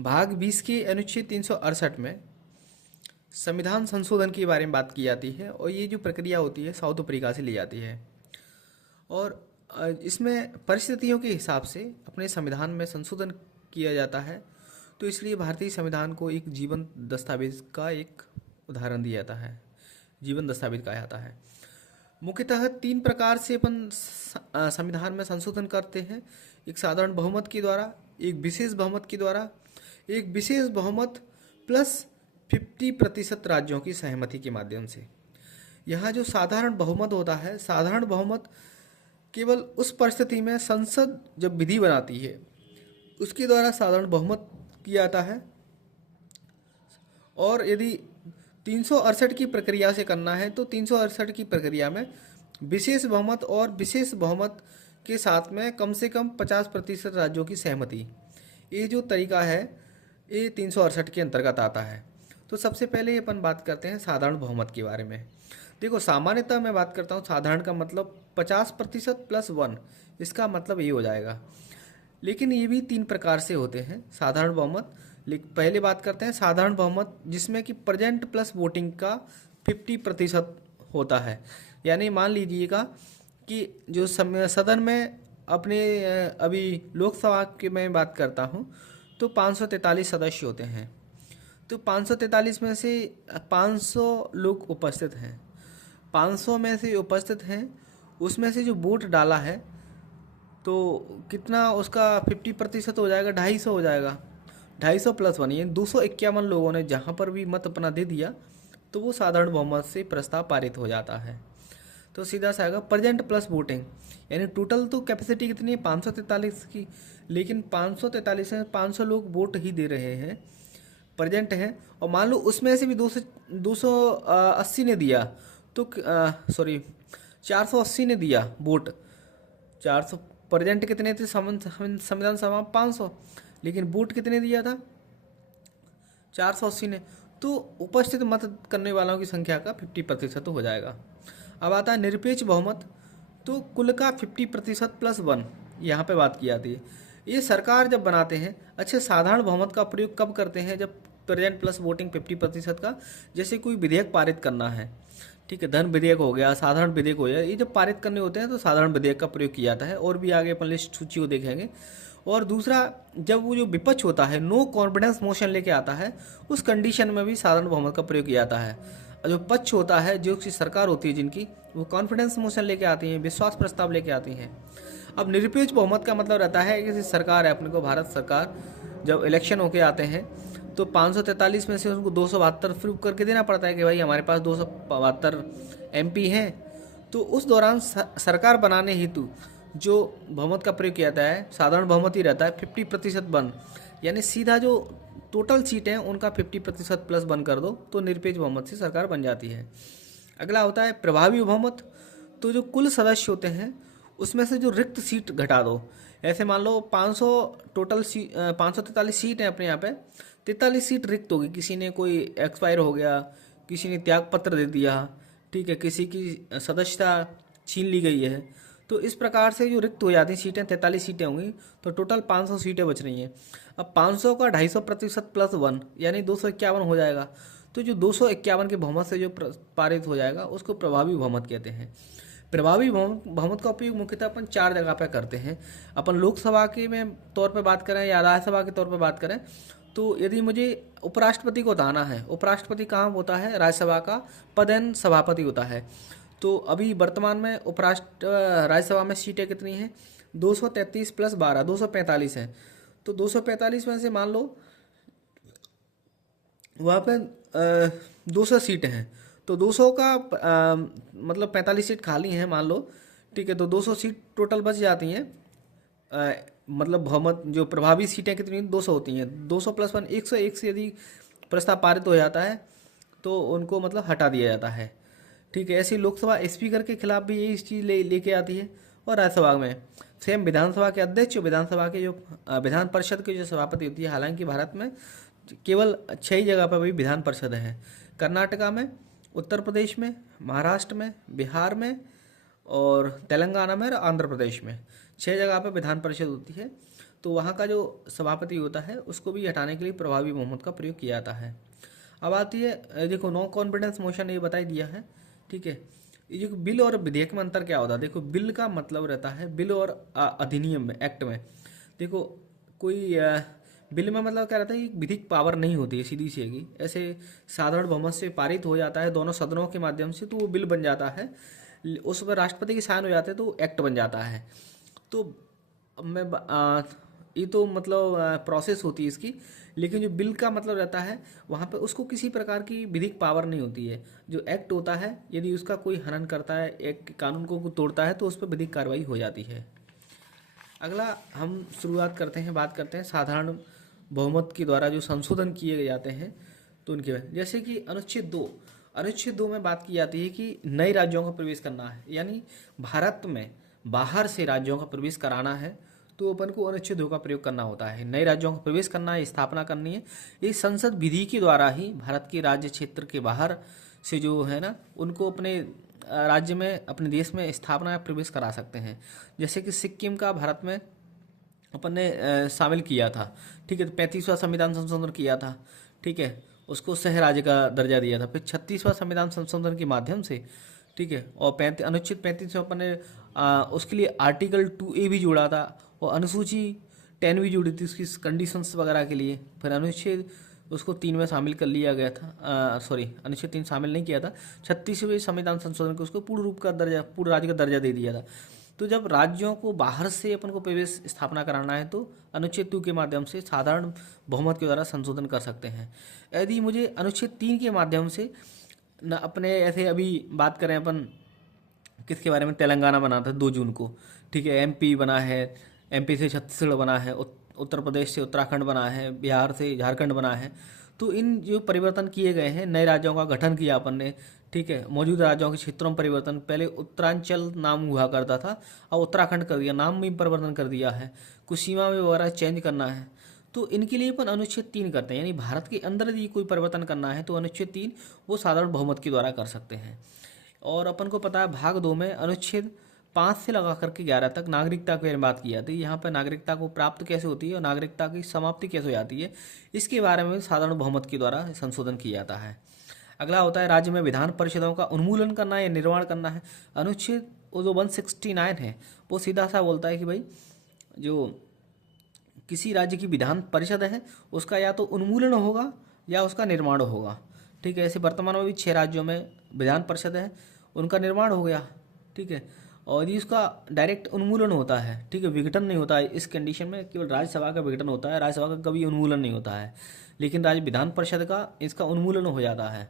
भाग 20 के अनुच्छेद 368 में संविधान संशोधन के बारे में बात की जाती है और ये जो प्रक्रिया होती है साउथ अफ्रीका से ली जाती है। और इसमें परिस्थितियों के हिसाब से अपने संविधान में संशोधन किया जाता है। तो इसलिए भारतीय संविधान को एक जीवन दस्तावेज का एक उदाहरण दिया जाता है, जीवन दस्तावेज कहा जाता है। मुख्यतः 3 प्रकार से अपन संविधान में संशोधन करते हैं। एक साधारण बहुमत के द्वारा, एक विशेष बहुमत के द्वारा, एक विशेष बहुमत प्लस 50% राज्यों की सहमति के माध्यम से। यहाँ जो साधारण बहुमत होता है, साधारण बहुमत केवल उस परिस्थिति में संसद जब विधि बनाती है उसके द्वारा साधारण बहुमत किया जाता है। और यदि 368 की प्रक्रिया से करना है तो 368 की प्रक्रिया में विशेष बहुमत और विशेष बहुमत के साथ में कम से कम 50% राज्यों की सहमति, ये जो तरीका है ये 368 के अंतर्गत आता है। तो सबसे पहले अपन बात करते हैं साधारण बहुमत के बारे में। देखो, सामान्यतः मैं बात करता हूँ साधारण का मतलब 50% प्लस 1, इसका मतलब ये हो जाएगा। लेकिन ये भी 3 प्रकार से होते हैं साधारण बहुमत। पहले बात करते हैं साधारण बहुमत जिसमें कि प्रेजेंट प्लस वोटिंग का 50% होता है। यानी मान लीजिएगा कि जो सदन में अपने अभी लोकसभा की मैं बात करता हूँ तो 543 सदस्य होते हैं। तो 543 में से 500 लोग उपस्थित हैं, 500 में से उपस्थित हैं, उसमें से जो वोट डाला है तो कितना उसका 50% हो जाएगा, 250 हो जाएगा। 250 प्लस 1 ये 251 लोगों ने जहाँ पर भी मत अपना दे दिया तो वो साधारण बहुमत से प्रस्ताव पारित हो जाता है। तो सीधा सा आएगा प्रेजेंट प्लस वोटिंग, यानी टोटल तो कैपेसिटी कितनी है 543 की, लेकिन 543 में 500 लोग वोट ही दे रहे हैं, प्रेजेंट हैं। और मान लो उसमें से भी 280 ने दिया तो 480 ने दिया वोट। 400 प्रेजेंट कितने थे संविधान सभा में 500, लेकिन वोट कितने दिया था 480 ने। तो उपस्थित मत करने वालों की संख्या का 50% हो जाएगा। अब आता है निरपेक्ष बहुमत, तो कुल का 50% प्लस 1 यहाँ पे बात की जाती है। ये सरकार जब बनाते हैं, अच्छे साधारण बहुमत का प्रयोग कब करते हैं, जब प्रेजेंट प्लस वोटिंग 50% का, जैसे कोई विधेयक पारित करना है, ठीक है, धन विधेयक हो गया, साधारण विधेयक हो गया, ये जब पारित करने होते हैं तो साधारण विधेयक का प्रयोग किया जाता है। और भी आगे अपन लिस्ट सूची को देखेंगे। और दूसरा, जब वो जो विपक्ष होता है नो कॉन्फिडेंस मोशन लेके आता है, उस कंडीशन में भी साधारण बहुमत का प्रयोग किया जाता है। जो पक्ष होता है, जो की सरकार होती है जिनकी, वो कॉन्फिडेंस मोशन लेके आती हैं, विश्वास प्रस्ताव लेके आती हैं। अब निरपेक्ष बहुमत का मतलब रहता है कि सरकार है अपने को, भारत सरकार, जब इलेक्शन होके आते हैं तो 543 में से उनको 272 प्रूव करके देना पड़ता है कि भाई हमारे पास 272 MP हैं। तो उस दौरान सरकार बनाने हेतु जो बहुमत का प्रयोग किया जाता है साधारण बहुमत ही रहता है 50% बन, यानी सीधा जो टोटल सीट हैं उनका 50% प्लस बन कर दो तो निरपेक्ष बहुमत से सरकार बन जाती है। अगला होता है प्रभावी बहुमत, तो जो कुल सदस्य होते हैं उसमें से जो रिक्त सीट घटा दो। ऐसे मान लो 543 सीट हैं अपने यहाँ पे, 43 सीट रिक्त होगी, किसी ने कोई एक्सपायर हो गया, किसी ने त्याग पत्र दे दिया, ठीक है, किसी की सदस्यता छीन ली गई है, तो इस प्रकार से जो रिक्त हो जाती सीटें 43 सीटें होंगी, तो टोटल 500 सीटें बच रही हैं। अब 500 का 250% प्लस 1 यानी 251 हो जाएगा। तो जो 251 के बहुमत से जो पारित हो जाएगा उसको प्रभावी बहुमत कहते हैं। प्रभावी बहुमत का उपयोग मुख्यतः अपन 4 जगह पर करते हैं। अपन लोकसभा के में तौर पर बात करें या राज्यसभा के तौर पर बात करें, तो यदि मुझे उपराष्ट्रपति को बताना है, उपराष्ट्रपति कहाँ होता है, राज्यसभा का पदेन सभापति होता है। तो अभी वर्तमान में राज्यसभा में सीटें कितनी हैं, 233 प्लस 12 245 हैं। तो 245 में से मान लो वहाँ पे 200 सीटें हैं, तो 200 का मतलब 45 सीट खाली हैं मान लो, ठीक है, तो 200 सीट टोटल बच जाती हैं। मतलब बहुमत जो प्रभावी सीटें कितनी 200 होती हैं, 200 प्लस 1 101 से यदि प्रस्ताव पारित हो जाता है तो उनको मतलब हटा दिया जाता है, ठीक है। ऐसी लोकसभा स्पीकर के खिलाफ भी यही चीज़ लेके आती है। और राज्यसभा में सेम विधानसभा के अध्यक्ष, विधानसभा के जो विधान परिषद की जो सभापति होती है, हालांकि भारत में केवल 6 ही जगह पर भी विधान परिषद है, कर्नाटका में, उत्तर प्रदेश में, महाराष्ट्र में, बिहार में और तेलंगाना में और आंध्र प्रदेश में 6 जगह पर विधान परिषद होती है। तो वहाँ का जो सभापति होता है उसको भी हटाने के लिए प्रभावी बहुमत का प्रयोग किया जाता है। अब आती है देखो नो कॉन्फिडेंस मोशन, ये बता ही दिया है, ठीक है। ये जो बिल और विधेयक में अंतर क्या होता है, देखो बिल का मतलब रहता है बिल और अधिनियम में, एक्ट में देखो कोई बिल में मतलब क्या रहता है, विधिक पावर नहीं होती है सीधी सी है, ऐसे साधारण बहुमत से पारित हो जाता है दोनों सदनों के माध्यम से, तो वो बिल बन जाता है, उस पर राष्ट्रपति के साइन हो जाते हैं तो एक्ट बन जाता है। तो ये तो मतलब प्रोसेस होती है इसकी, लेकिन जो बिल का मतलब रहता है वहाँ पे उसको किसी प्रकार की विधिक पावर नहीं होती है। जो एक्ट होता है यदि उसका कोई हनन करता है, एक कानून को तोड़ता है, तो उस पर विधिक कार्रवाई हो जाती है। अगला हम शुरुआत करते हैं, बात करते हैं साधारण बहुमत के द्वारा जो संशोधन किए जाते हैं तो उनके बारे में। जैसे कि अनुच्छेद 2 में बात की जाती है कि नए राज्यों का प्रवेश करना है, यानी भारत में बाहर से राज्यों का प्रवेश कराना है तो अपन को अनुच्छेद 2 का प्रयोग करना होता है। नए राज्यों का प्रवेश करना है, स्थापना करनी है, ये संसद विधि के द्वारा ही भारत के राज्य क्षेत्र के बाहर से जो है ना उनको अपने राज्य में, अपने देश में स्थापना या प्रवेश करा सकते हैं। जैसे कि सिक्किम का भारत में अपन ने शामिल किया था, ठीक है, तो 35वां संविधान संशोधन किया था, ठीक है, उसको सह राज्य का दर्जा दिया था। फिर 36वां संविधान संशोधन के माध्यम से, ठीक है, और अनुच्छेद 35 में अपन ने उसके लिए आर्टिकल 2A भी जोड़ा था और अनुसूची 10 भी जोड़ी थी उसकी कंडीशंस वगैरह के लिए। फिर अनुच्छेद उसको 3 में शामिल कर लिया गया था, अनुच्छेद 3 शामिल नहीं किया था, 36वें संविधान संशोधन को उसको पूर्ण रूप का दर्जा, पूर्ण राज्य का दर्जा दे दिया था। तो जब राज्यों को बाहर से अपन को प्रवेश स्थापना कराना है तो अनुच्छेद 2 के माध्यम से साधारण बहुमत के द्वारा संशोधन कर सकते हैं। यदि मुझे अनुच्छेद 3 के माध्यम से न अपने, ऐसे अभी बात करें अपन किसके बारे में, तेलंगाना बना था 2 जून को, ठीक है, MP बना है, MP से छत्तीसगढ़ बना है, उत्तर प्रदेश से उत्तराखंड बना है, बिहार से झारखंड बना है। तो इन जो परिवर्तन किए गए हैं, नए राज्यों का गठन किया अपन ने, ठीक है, मौजूदा राज्यों के क्षेत्रों में परिवर्तन, पहले उत्तरांचल नाम हुआ करता था और उत्तराखंड कर दिया, नाम में परिवर्तन कर दिया है, कुछ सीमा में वगैरह चेंज करना है, तो इनके लिए अपन अनुच्छेद 3 करते हैं। यानी भारत के अंदर यदि कोई परिवर्तन करना है तो अनुच्छेद 3 वो साधारण बहुमत के द्वारा कर सकते हैं। और अपन को पता है भाग 2 में अनुच्छेद 5 से लगा करके 11 तक नागरिकता के बारे में बात की जाती है। यहाँ पर नागरिकता को प्राप्त कैसे होती है और नागरिकता की समाप्ति कैसे हो जाती है, इसके बारे में साधारण बहुमत के द्वारा संशोधन किया जाता है। अगला होता है राज्य में विधान परिषदों का उन्मूलन करना या निर्माण करना है। अनुच्छेद जो 169 है वो सीधा सा बोलता है कि भाई जो किसी राज्य की विधान परिषद है उसका या तो उन्मूलन होगा या उसका निर्माण होगा, ठीक है। ऐसे वर्तमान में भी 6 राज्यों में विधान परिषद है, उनका निर्माण हो गया, ठीक है, और यदि उसका डायरेक्ट उन्मूलन होता है, ठीक है, विघटन नहीं होता है, इस कंडीशन में केवल राज्यसभा का विघटन होता है, राज्यसभा का कभी उन्मूलन नहीं होता है, लेकिन राज्य विधान परिषद का इसका उन्मूलन हो जाता है,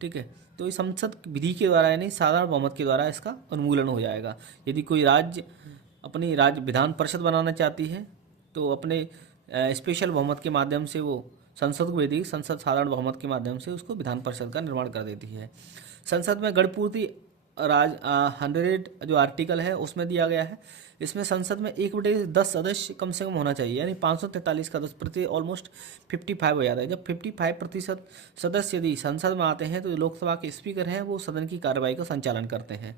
ठीक है। तो इस संसद विधि के द्वारा यानी साधारण बहुमत के द्वारा इसका उन्मूलन हो जाएगा। यदि कोई राज्य अपनी राज्य विधान परिषद बनाना चाहती है तो अपने स्पेशल बहुमत के माध्यम से वो संसद को भेजेगी, संसद साधारण बहुमत के माध्यम से उसको विधान परिषद का निर्माण कर देती है। संसद में गणपूर्ति 100 जो आर्टिकल है उसमें दिया गया है, इसमें संसद में 1/10 सदस्य कम से कम होना चाहिए, यानी 543 का 10% ऑलमोस्ट 55 हो जाता है। जब 55% सदस्य यदि संसद में आते हैं तो लोकसभा के स्पीकर हैं वो सदन की कार्रवाई का संचालन करते हैं।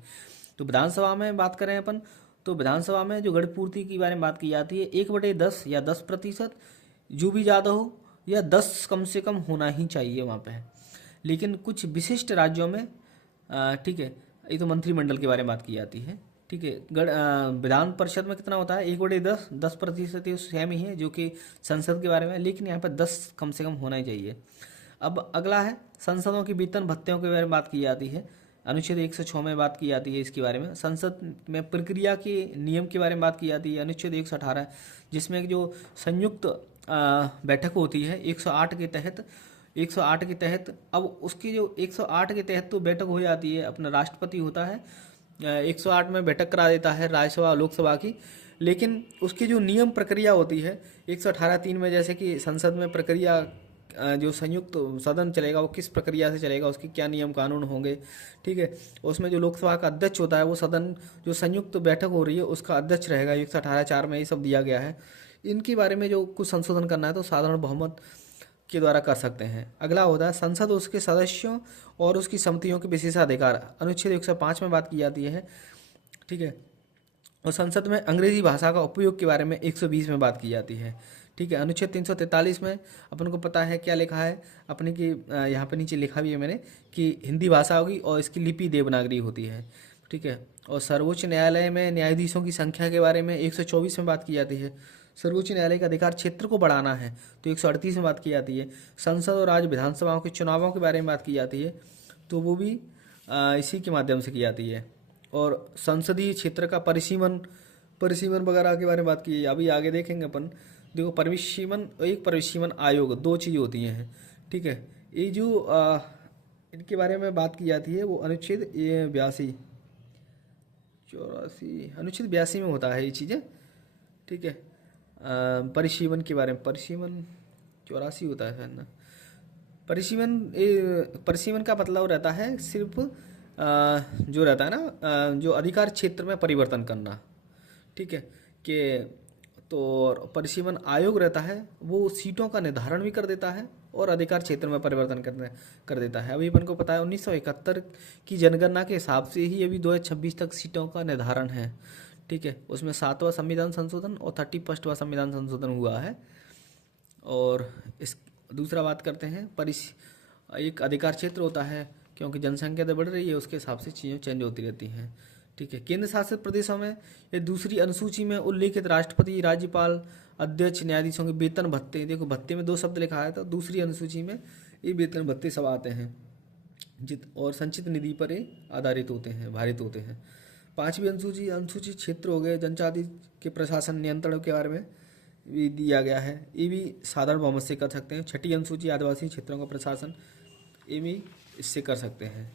तो विधानसभा में बात करें अपन तो विधानसभा में जो गणपूर्ति के बारे में बात की जाती है 1/10 या 10% जो भी ज़्यादा हो या 10 कम से कम होना ही चाहिए वहाँ पे। लेकिन कुछ विशिष्ट राज्यों में ठीक है, ये तो मंत्रिमंडल के बारे में बात की जाती है, ठीक है। विधान परिषद में कितना होता है 1/10, 10% ये सेम ही है जो कि संसद के बारे में, लेकिन यहाँ पर 10 कम से कम होना ही चाहिए। अब अगला है संसदों की वेतन भत्तियों के बारे में बात की जाती है, अनुच्छेद 106 में बात की जाती है इसके बारे में। संसद में प्रक्रिया के नियम के बारे में बात की जाती है अनुच्छेद 118, जिसमें जो संयुक्त बैठक होती है 108 के तहत अब उसकी जो 108 के तहत तो बैठक हो जाती है, अपना राष्ट्रपति होता है 108 में बैठक करा देता है राज्यसभा लोकसभा की, लेकिन उसकी जो नियम प्रक्रिया होती है 118(3) में, जैसे कि संसद में प्रक्रिया जो संयुक्त सदन चलेगा वो किस प्रक्रिया से चलेगा, उसके क्या नियम कानून होंगे, ठीक है। उसमें जो लोकसभा का अध्यक्ष होता है वो सदन जो संयुक्त बैठक हो रही है उसका अध्यक्ष रहेगा, 118(4) में ये सब दिया गया है। इनके बारे में जो कुछ संशोधन करना है तो साधारण बहुमत के द्वारा कर सकते हैं। अगला होता है संसद उसके सदस्यों और उसकी समितियों के विशेषाधिकार, अनुच्छेद 105 में बात की जाती है, ठीक है। और संसद में अंग्रेजी भाषा का उपयोग के बारे में 120 में बात की जाती है। ठीक है, अनुच्छेद 343 में अपन को पता है क्या लिखा है अपने की, यहाँ पे नीचे लिखा भी है मैंने कि हिंदी भाषा होगी और इसकी लिपि देवनागरी होती है। ठीक है, और सर्वोच्च न्यायालय में न्यायाधीशों की संख्या के बारे में 124 में बात की जाती है। सर्वोच्च न्यायालय का अधिकार क्षेत्र को बढ़ाना है तो 138 में बात की जाती है। संसद और राज्य विधानसभाओं के चुनावों के बारे में बात की जाती है तो वो भी इसी के माध्यम से की जाती है। और संसदीय क्षेत्र का परिसीमन परिसीमन वगैरह के बारे में बात की है, अभी आगे देखेंगे अपन। देखो, परिसीमन एक परिसीमन आयोग, दो चीज़ होती हैं। ठीक है, ये जो इनके बारे में बात की जाती है वो अनुच्छेद 82 में होता है ये चीज़ें। ठीक है, परिसीमन के बारे में, परिसीमन 84 होता है ना। परिसीमन का मतलब रहता है सिर्फ जो रहता है ना, जो अधिकार क्षेत्र में परिवर्तन करना। ठीक है, कि तो परिसीमन आयोग रहता है वो सीटों का निर्धारण भी कर देता है और अधिकार क्षेत्र में परिवर्तन कर देता है। अभी अपन को पता है 1971 की जनगणना के हिसाब से ही अभी 2026 तक सीटों का निर्धारण है। ठीक है, उसमें 7वां संविधान संशोधन और 31वां संविधान संशोधन हुआ है। और इस दूसरा बात करते हैं, एक अधिकार क्षेत्र होता है क्योंकि जनसंख्या तो बढ़ रही है, उसके हिसाब से चीज़ें चेंज होती रहती हैं। ठीक है, केंद्र शासित प्रदेशों में ये दूसरी अनुसूची में उल्लेखित राष्ट्रपति, राज्यपाल, अध्यक्ष, न्यायाधीशों के वेतन भत्ते, देखो भत्ते में 2 शब्द लिखा है तो दूसरी अनुसूची में ये वेतन भत्ते सब आते हैं और संचित निधि पर ये आधारित होते हैं, भारित होते हैं। 5वीं अनुसूची क्षेत्र हो गए, जनजाति के प्रशासन नियंत्रण के बारे में भी दिया गया है, ये भी साधारण बहुमत से कर सकते हैं। 6ठी अनुसूची आदिवासी क्षेत्रों का प्रशासन, ये भी इससे कर सकते हैं।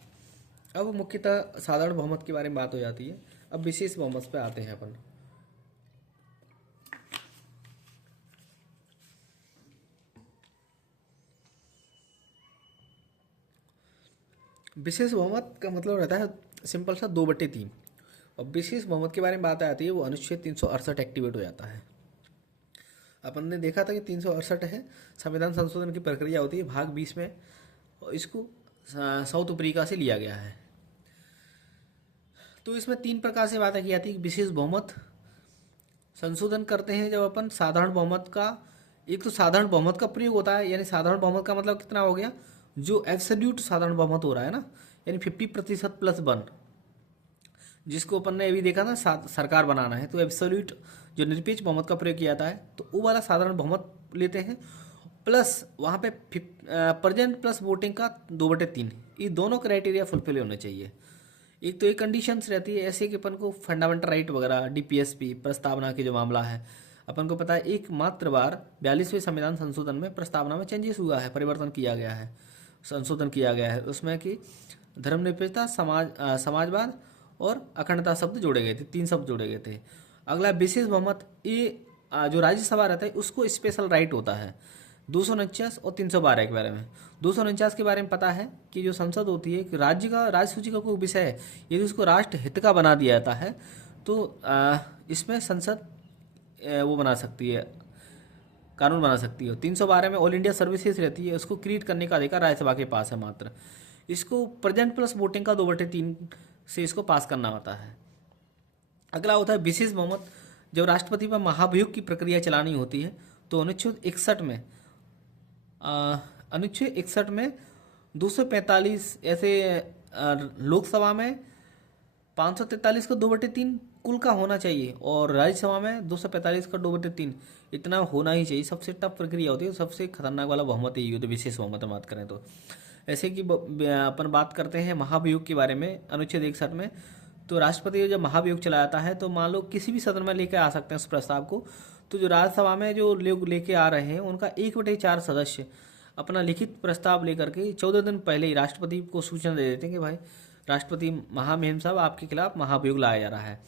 अब मुख्यतः साधारण बहुमत के बारे में बात हो जाती है। अब विशेष बहुमत पे आते हैं अपन। विशेष बहुमत का मतलब रहता है सिंपल सा 2/3। और विशेष बहुमत के बारे में बात आती है वो अनुच्छेद 368 एक्टिवेट हो जाता है। अपन ने देखा था कि 368 है, संविधान संशोधन की प्रक्रिया होती है भाग 20 में, और इसको साउथ अफ्रीका से लिया गया है। तो इसमें 3 प्रकार से बातें की जाती है। विशेष बहुमत संशोधन करते हैं जब अपन साधारण बहुमत का, एक तो साधारण बहुमत का प्रयोग होता है, यानी साधारण बहुमत का मतलब कितना हो गया, जो एब्सोल्यूट साधारण बहुमत हो रहा है ना, यानी 50% प्लस 1, जिसको अपन ने अभी देखा था सरकार बनाना है तो एब्सोल्यूट जो निरपेक्ष बहुमत का प्रयोग किया जाता है तो वो वाला साधारण बहुमत लेते हैं, प्लस वहाँ पे प्रेजेंट प्लस वोटिंग का 2/3, ये दोनों क्राइटेरिया फुलफिल होने चाहिए। एक तो एक कंडीशंस रहती है ऐसे कि अपन को फंडामेंटल राइट वगैरह, डीपीएसपी प्रस्तावना के जो मामला है, अपन को पता है एक मात्र बार 42वें संविधान संशोधन में प्रस्तावना में चेंजेस हुआ है, परिवर्तन किया गया है, संशोधन किया गया है। उसमें कि धर्मनिरपेक्षता, समाजवाद और अखंडता शब्द जोड़े गए थे, 3 शब्द जोड़े गए थे। अगला विशेष बहुमत, ये जो राज्यसभा रहता है उसको स्पेशल राइट होता है 249 और 312 के बारे में। 249 के बारे में पता है कि जो संसद होती है, राज्य का राज्य सूची का कोई विषय है यदि उसको राष्ट्र हित का बना दिया जाता है तो इसमें संसद वो बना सकती है, कानून बना सकती है। 312 में ऑल इंडिया सर्विसेज रहती है, उसको क्रिएट करने का अधिकार राज्यसभा के पास है मात्र। इसको प्रेजेंट प्लस वोटिंग का 2/3 से इसको पास करना होता है। अगला होता है विशेष बहुमत, जब राष्ट्रपति पर महाभियोग की प्रक्रिया चलानी होती है तो अनुच्छेद 61 में 245 ऐसे, लोकसभा में 543 का 2/3 कुल का होना चाहिए और राज्यसभा में 245 का 2/3 इतना होना ही चाहिए। सबसे टफ प्रक्रिया होती है, सबसे खतरनाक वाला बहुमत यही होता है विशेष बहुमत बात करें तो। ऐसे कि अपन बात करते हैं महाभियोग के बारे में अनुच्छेद 61 में, तो राष्ट्रपति जब महाभियोग चलाया जाता है तो मान लो किसी भी सदन में लेकर आ सकते हैं उस प्रस्ताव को, तो जो राज्यसभा में जो लोग लेके आ रहे हैं उनका 1/4 सदस्य अपना लिखित प्रस्ताव लेकर के 14 दिन पहले ही राष्ट्रपति को सूचना दे देते हैं कि भाई राष्ट्रपति महामहिम साहब आपके खिलाफ महाभियोग लाया जा रहा है।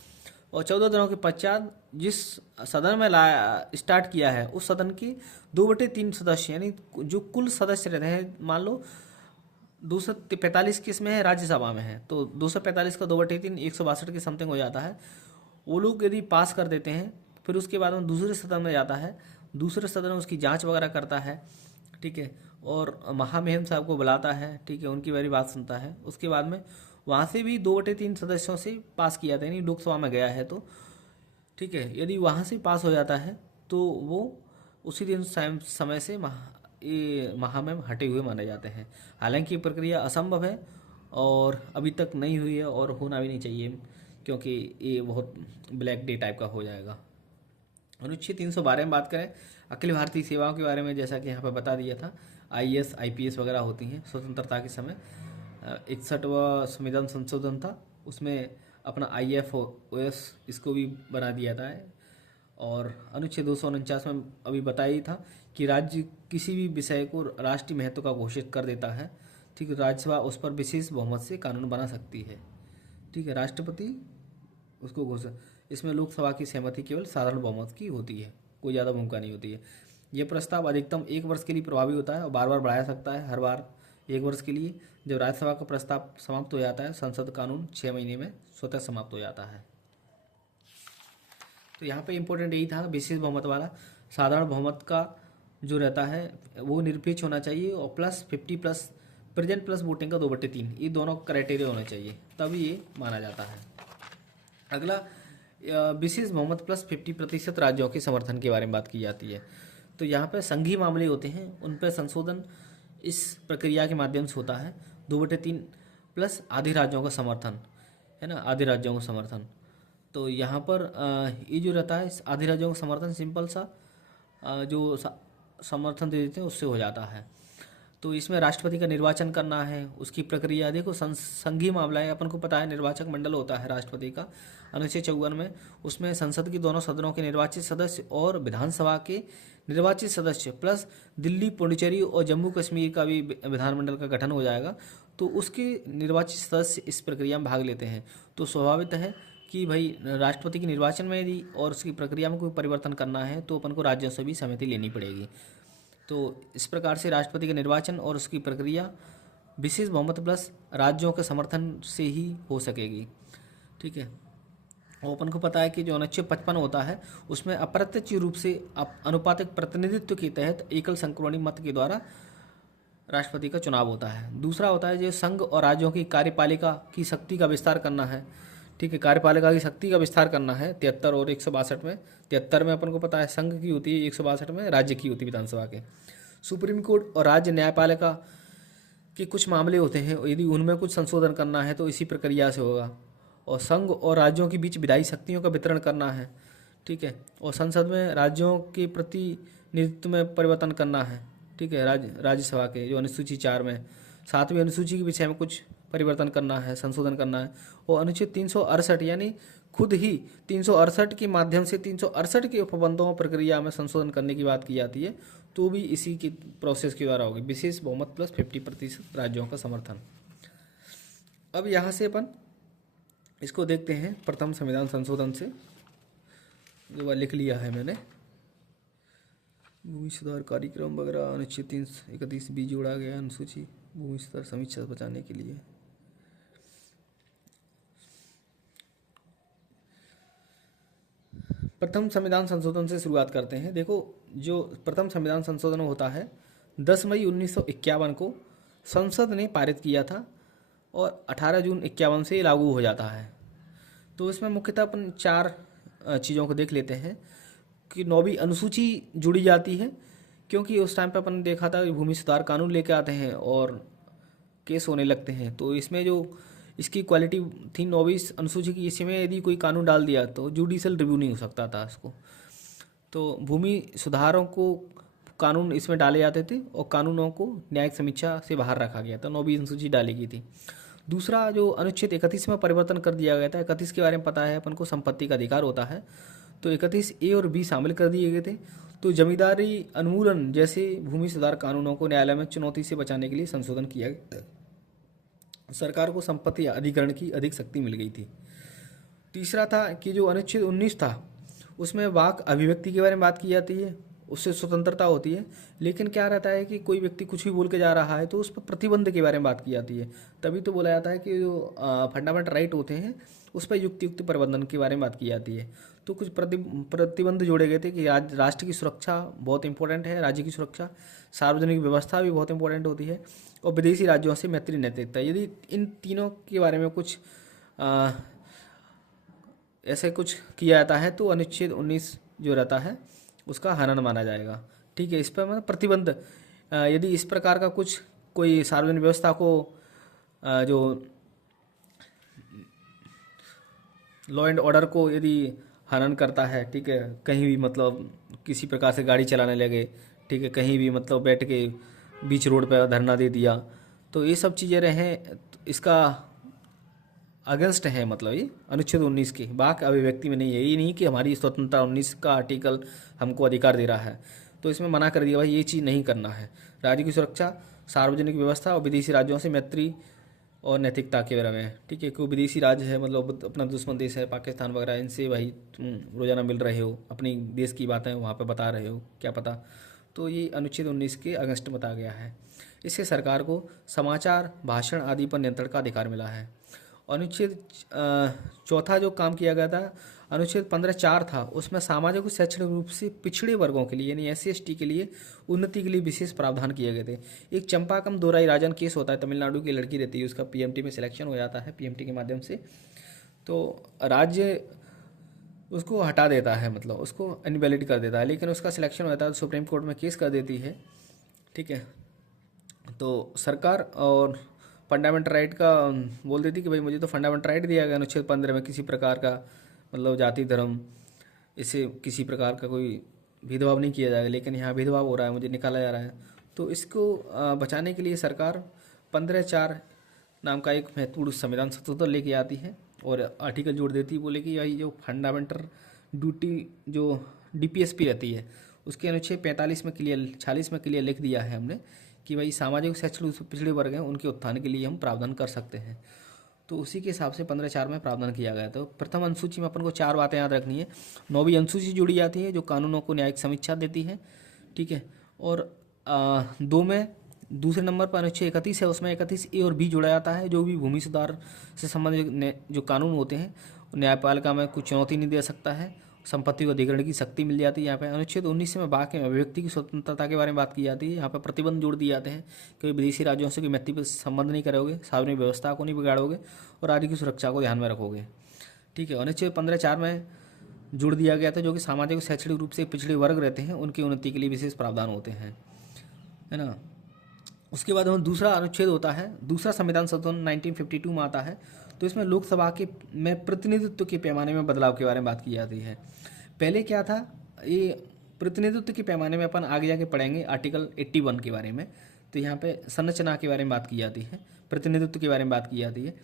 और 14 दिनों के पश्चात जिस सदन में लाया स्टार्ट किया है उस सदन के 2/3 सदस्य, यानी जो कुल सदस्य रहते हैं, मान लो 245 किस में है, राज्यसभा में है, तो 245 का 2/3 162 के समथिंग हो जाता है। वो लोग यदि पास कर देते हैं फिर उसके बाद में दूसरे सदन में जाता है, दूसरे सदन में उसकी जांच वगैरह करता है, ठीक है, और महामहिम साहब को बुलाता है, ठीक है, उनकी मेरी बात सुनता है। उसके बाद में वहाँ से भी 2/3 सदस्यों से पास किया था, यानी लोकसभा में गया है तो ठीक है। यदि वहाँ से पास हो जाता है तो वो उसी दिन समय से ये महामहिम हटे हुए माने जाते हैं। हालांकि ये प्रक्रिया असंभव है और अभी तक नहीं हुई है और होना भी नहीं चाहिए, क्योंकि ये बहुत ब्लैक डे टाइप का हो जाएगा। अनुच्छेद 312 में बात करें अखिल भारतीय सेवाओं के बारे में, जैसा कि यहाँ पर बता दिया था, आईएएस आईपीएस वगैरह होती हैं स्वतंत्रता के समय। 61वां संविधान संशोधन था, उसमें अपना IFOS इसको भी बना दिया था। और अनुच्छेद 249 में अभी बताया ही था कि राज्य किसी भी विषय को राष्ट्रीय महत्व का घोषित कर देता है, ठीक है। राज्यसभा उस पर विशेष बहुमत से कानून बना सकती है, ठीक है। राष्ट्रपति उसको घोषित, इसमें लोकसभा की सहमति केवल साधारण बहुमत की होती है, कोई ज़्यादा भूमिका नहीं होती है। यह प्रस्ताव अधिकतम 1 वर्ष के लिए प्रभावी होता है और बार बार बढ़ाया सकता है, हर बार 1 वर्ष के लिए। जब राज्यसभा का प्रस्ताव समाप्त हो जाता है, संसद कानून 6 महीने में स्वतः समाप्त हो जाता है। तो यहाँ पे इम्पोर्टेंट यही था, विशेष बहुमत वाला। साधारण बहुमत का जो रहता है वो निरपेक्ष होना चाहिए और plus 50 plus present plus voting का 2/3, ये दोनों क्राइटेरिया होने चाहिए, तभी ये माना जाता है। अगला विशेष बहुमत प्लस 50% राज्यों के समर्थन के बारे में बात की जाती है। तो यहाँ पर संघीय मामले होते हैं, उन पर संशोधन इस प्रक्रिया के माध्यम से होता है। 2/3 प्लस आधे राज्यों का समर्थन, है ना, आधे राज्यों का समर्थन। तो यहाँ पर ये जो रहता है आधे राज्यों का समर्थन, सिंपल सा जो समर्थन दे देते हैं उससे हो जाता है। तो इसमें राष्ट्रपति का निर्वाचन करना है, उसकी प्रक्रिया देखो। संघीय मामला है, अपन को पता है निर्वाचक मंडल होता है राष्ट्रपति का अनुच्छेद 54 में। उसमें संसद की दोनों सदनों के निर्वाचित सदस्य और विधानसभा के निर्वाचित सदस्य प्लस दिल्ली, पुडुचेरी और जम्मू कश्मीर का भी विधानमंडल का गठन हो जाएगा। तो उसके निर्वाचित सदस्य इस प्रक्रिया में भाग लेते हैं। तो स्वाभाविक है कि भाई राष्ट्रपति के निर्वाचन में यदि और उसकी प्रक्रिया में कोई परिवर्तन करना है तो अपन को राज्यों से भी सहमति लेनी पड़ेगी। तो इस प्रकार से राष्ट्रपति का निर्वाचन और उसकी प्रक्रिया विशेष बहुमत प्लस राज्यों के समर्थन से ही हो सकेगी, ठीक है। और अपन को पता है कि जो अनुच्छेद 55 होता है उसमें अप्रत्यक्ष रूप से अनुपातिक प्रतिनिधित्व के तहत एकल संक्रमणी मत के द्वारा राष्ट्रपति का चुनाव होता है। दूसरा होता है जो संघ और राज्यों की कार्यपालिका की शक्ति का विस्तार करना है, ठीक है। कार्यपालिका की शक्ति का विस्तार करना है 73 और 162 में। 73 में अपन को पता है संघ की होती है, 162 में राज्य की होती है विधानसभा के। सुप्रीम कोर्ट और राज्य न्यायपालिका के कुछ मामले होते हैं, यदि उनमें कुछ संशोधन करना है तो इसी प्रक्रिया से होगा। और संघ और राज्यों के बीच विधायी शक्तियों का वितरण करना है, ठीक है। और संसद में राज्यों के प्रतिनिधित्व में परिवर्तन करना है, ठीक है। राज्यसभा के जो अनुसूची 4 में 7वीं अनुसूची के विषय में कुछ परिवर्तन करना है, संशोधन करना है। और अनुच्छेद 368 यानी खुद ही 368 के माध्यम से 368 के उपबंधों प्रक्रिया में संशोधन करने की बात की जाती है, तो भी इसी की प्रोसेस के द्वारा होगी। विशेष बहुमत प्लस 50% राज्यों का समर्थन। अब यहाँ से अपन इसको देखते हैं प्रथम संविधान संशोधन से, जो लिख लिया है मैंने, भूमि सुधार कार्यक्रम वगैरह। अनुच्छेद 331 भी जोड़ा गया अनुसूची भूमि सुधार समीक्षा बचाने के लिए। प्रथम संविधान संशोधन से शुरुआत करते हैं। देखो, जो प्रथम संविधान संशोधन होता है 10 मई 1951 को संसद ने पारित किया था और 18 जून 51 से लागू हो जाता है। तो इसमें मुख्यतः अपन 4 चीज़ों को देख लेते हैं कि 9वीं अनुसूची जुड़ी जाती है, क्योंकि उस टाइम पे अपन ने देखा था कि भूमि सुधार कानून लेके आते हैं और केस होने लगते हैं। तो इसमें जो इसकी क्वालिटी थी 9वीं अनुसूची की, इसमें यदि कोई कानून डाल दिया तो जुडिशल रिव्यू नहीं हो सकता था इसको। तो भूमि सुधारों को कानून इसमें डाले जाते थे और कानूनों को न्यायिक समीक्षा से बाहर रखा गया था। 9वीं अनुसूची डाली गई थी। दूसरा, जो अनुच्छेद 31 में परिवर्तन कर दिया गया था। 31 के बारे में पता है अपन को, संपत्ति का अधिकार होता है। तो 31A और B शामिल कर दिए गए थे। तो जमींदारी उन्मूलन जैसे भूमि सुधार कानूनों को न्यायालय में चुनौती से बचाने के लिए संशोधन किया गया। सरकार को संपत्ति अधिग्रहण की अधिक शक्ति मिल गई थी। तीसरा था कि जो अनुच्छेद 19 था उसमें वाक अभिव्यक्ति के बारे में बात की जाती है, उससे स्वतंत्रता होती है। लेकिन क्या रहता है कि कोई व्यक्ति कुछ भी बोल के जा रहा है तो उस पर प्रतिबंध के बारे में बात की जाती है। तभी तो बोला जाता है कि जो फंडामेंटल राइट होते हैं उस पर युक्त प्रबंधन के बारे में बात की जाती है। तो कुछ प्रतिबंध जोड़े गए थे कि राष्ट्र की सुरक्षा बहुत इंपॉर्टेंट है, राज्य की सुरक्षा, सार्वजनिक व्यवस्था भी बहुत इंपॉर्टेंट होती है, और विदेशी राज्यों से मैत्री नैतिकता। यदि इन तीनों के बारे में कुछ ऐसे कुछ किया जाता है तो अनुच्छेद 19 जो रहता है उसका हनन माना जाएगा। ठीक है, इस पर मतलब प्रतिबंध, यदि इस प्रकार का कुछ कोई सार्वजनिक व्यवस्था को जो लॉ एंड ऑर्डर को यदि हनन करता है, ठीक है, कहीं भी मतलब किसी प्रकार से गाड़ी चलाने लगे, ठीक है, कहीं भी मतलब बैठ के बीच रोड पर धरना दे दिया, तो ये सब चीज़ें रहें, इसका अगेंस्ट है, मतलब ये अनुच्छेद 19 की वाक अभिव्यक्ति में नहीं है। ये नहीं कि हमारी स्वतंत्रता 19 का आर्टिकल हमको अधिकार दे रहा है, तो इसमें मना कर दिया भाई ये चीज़ नहीं करना है। राज्य की सुरक्षा, सार्वजनिक व्यवस्था और विदेशी राज्यों से मैत्री और नैतिकता के बारे में, ठीक है, कोई विदेशी राज्य है मतलब अपना दुश्मन देश है पाकिस्तान वगैरह, इनसे भाई तुम रोज़ाना मिल रहे हो, अपनी देश की बातें वहाँ पे बता रहे हो, क्या पता, तो ये अनुच्छेद 19 के अगेंस्ट बता गया है। इससे सरकार को समाचार, भाषण आदि पर नियंत्रण का अधिकार मिला है। अनुच्छेद चौथा जो काम किया गया था, अनुच्छेद 15(4) था, उसमें सामाजिक और शैक्षणिक रूप से पिछड़े वर्गों के लिए यानी SC/ST के लिए उन्नति के लिए विशेष प्रावधान किए गए थे। एक चंपाकम दोराई राजन केस होता है, तमिलनाडु की लड़की रहती है, उसका PMT में सिलेक्शन हो जाता है PMT के माध्यम से, तो राज्य उसको हटा देता है, मतलब उसको इनवैलिड कर देता है, लेकिन उसका सिलेक्शन हो जाता है तो सुप्रीम कोर्ट में केस कर देती है। ठीक है, तो सरकार और फंडामेंटल राइट का बोल देती कि भाई मुझे तो फंडामेंटल राइट दिया गया अनुच्छेद 15 में, किसी प्रकार का मतलब जाति धर्म इससे किसी प्रकार का कोई भेदभाव नहीं किया जाएगा, लेकिन यहाँ भेदभाव हो रहा है, मुझे निकाला जा रहा है। तो इसको बचाने के लिए सरकार 15(4) नाम का एक महत्वपूर्ण संविधान संशोधन लेके आती है और आर्टिकल जोड़ देती है, बोले कि भाई जो फंडामेंटल ड्यूटी जो DPSP रहती है उसके अनुच्छेद 45 में क्लियर 46 में क्लियर लिख दिया है हमने कि भाई सामाजिक शैक्षणिक रूप से पिछड़े वर्ग हैं उनके उत्थान के लिए हम प्रावधान कर सकते हैं। तो उसी के हिसाब से 15(4) में प्रावधान किया गया। तो प्रथम अनुसूची में अपन को 4 बातें याद रखनी है। 9वीं अनुसूची जुड़ी जाती है जो कानूनों को न्यायिक समीक्षा देती है, ठीक है, और 2 में दूसरे नंबर पर अनुच्छेद 31 है, उसमें 31A और B जोड़ा जाता है। जो भी भूमि सुधार से संबंधित जो कानून होते हैं न्यायपालिका में कुछ चुनौती नहीं दे सकता है, संपत्ति को अधिग्रहण की शक्ति मिल जाती है। यहाँ पे अनुच्छेद 19 में वाक में अभिव्यक्ति की स्वतंत्रता के बारे में बात की जाती है। यहाँ पे प्रतिबंध जोड़ दिए जाते हैं कि विदेशी राज्यों से कोई मैत्री पर संबंध नहीं करोगे, सार्वजनिक व्यवस्था को नहीं बिगाड़ोगे और राज्य की सुरक्षा को ध्यान में रखोगे। ठीक है, अनुच्छेद 15(4) में जोड़ दिया गया था जो कि सामाजिक और शैक्षणिक रूप से पिछड़े वर्ग रहते हैं उनकी उन्नति के लिए विशेष प्रावधान होते हैं, है ना। उसके बाद हम दूसरा अनुच्छेद होता है, दूसरा संविधान संशोधन 1952 में आता है। तो इसमें लोकसभा के में प्रतिनिधित्व के पैमाने में बदलाव के बारे में बात की जाती है। पहले क्या था, ये प्रतिनिधित्व के पैमाने में अपन आगे जाके पढ़ेंगे आर्टिकल 81 के बारे में। तो यहाँ पे संरचना के बारे में बात की जाती है, प्रतिनिधित्व के बारे में बात की जाती है।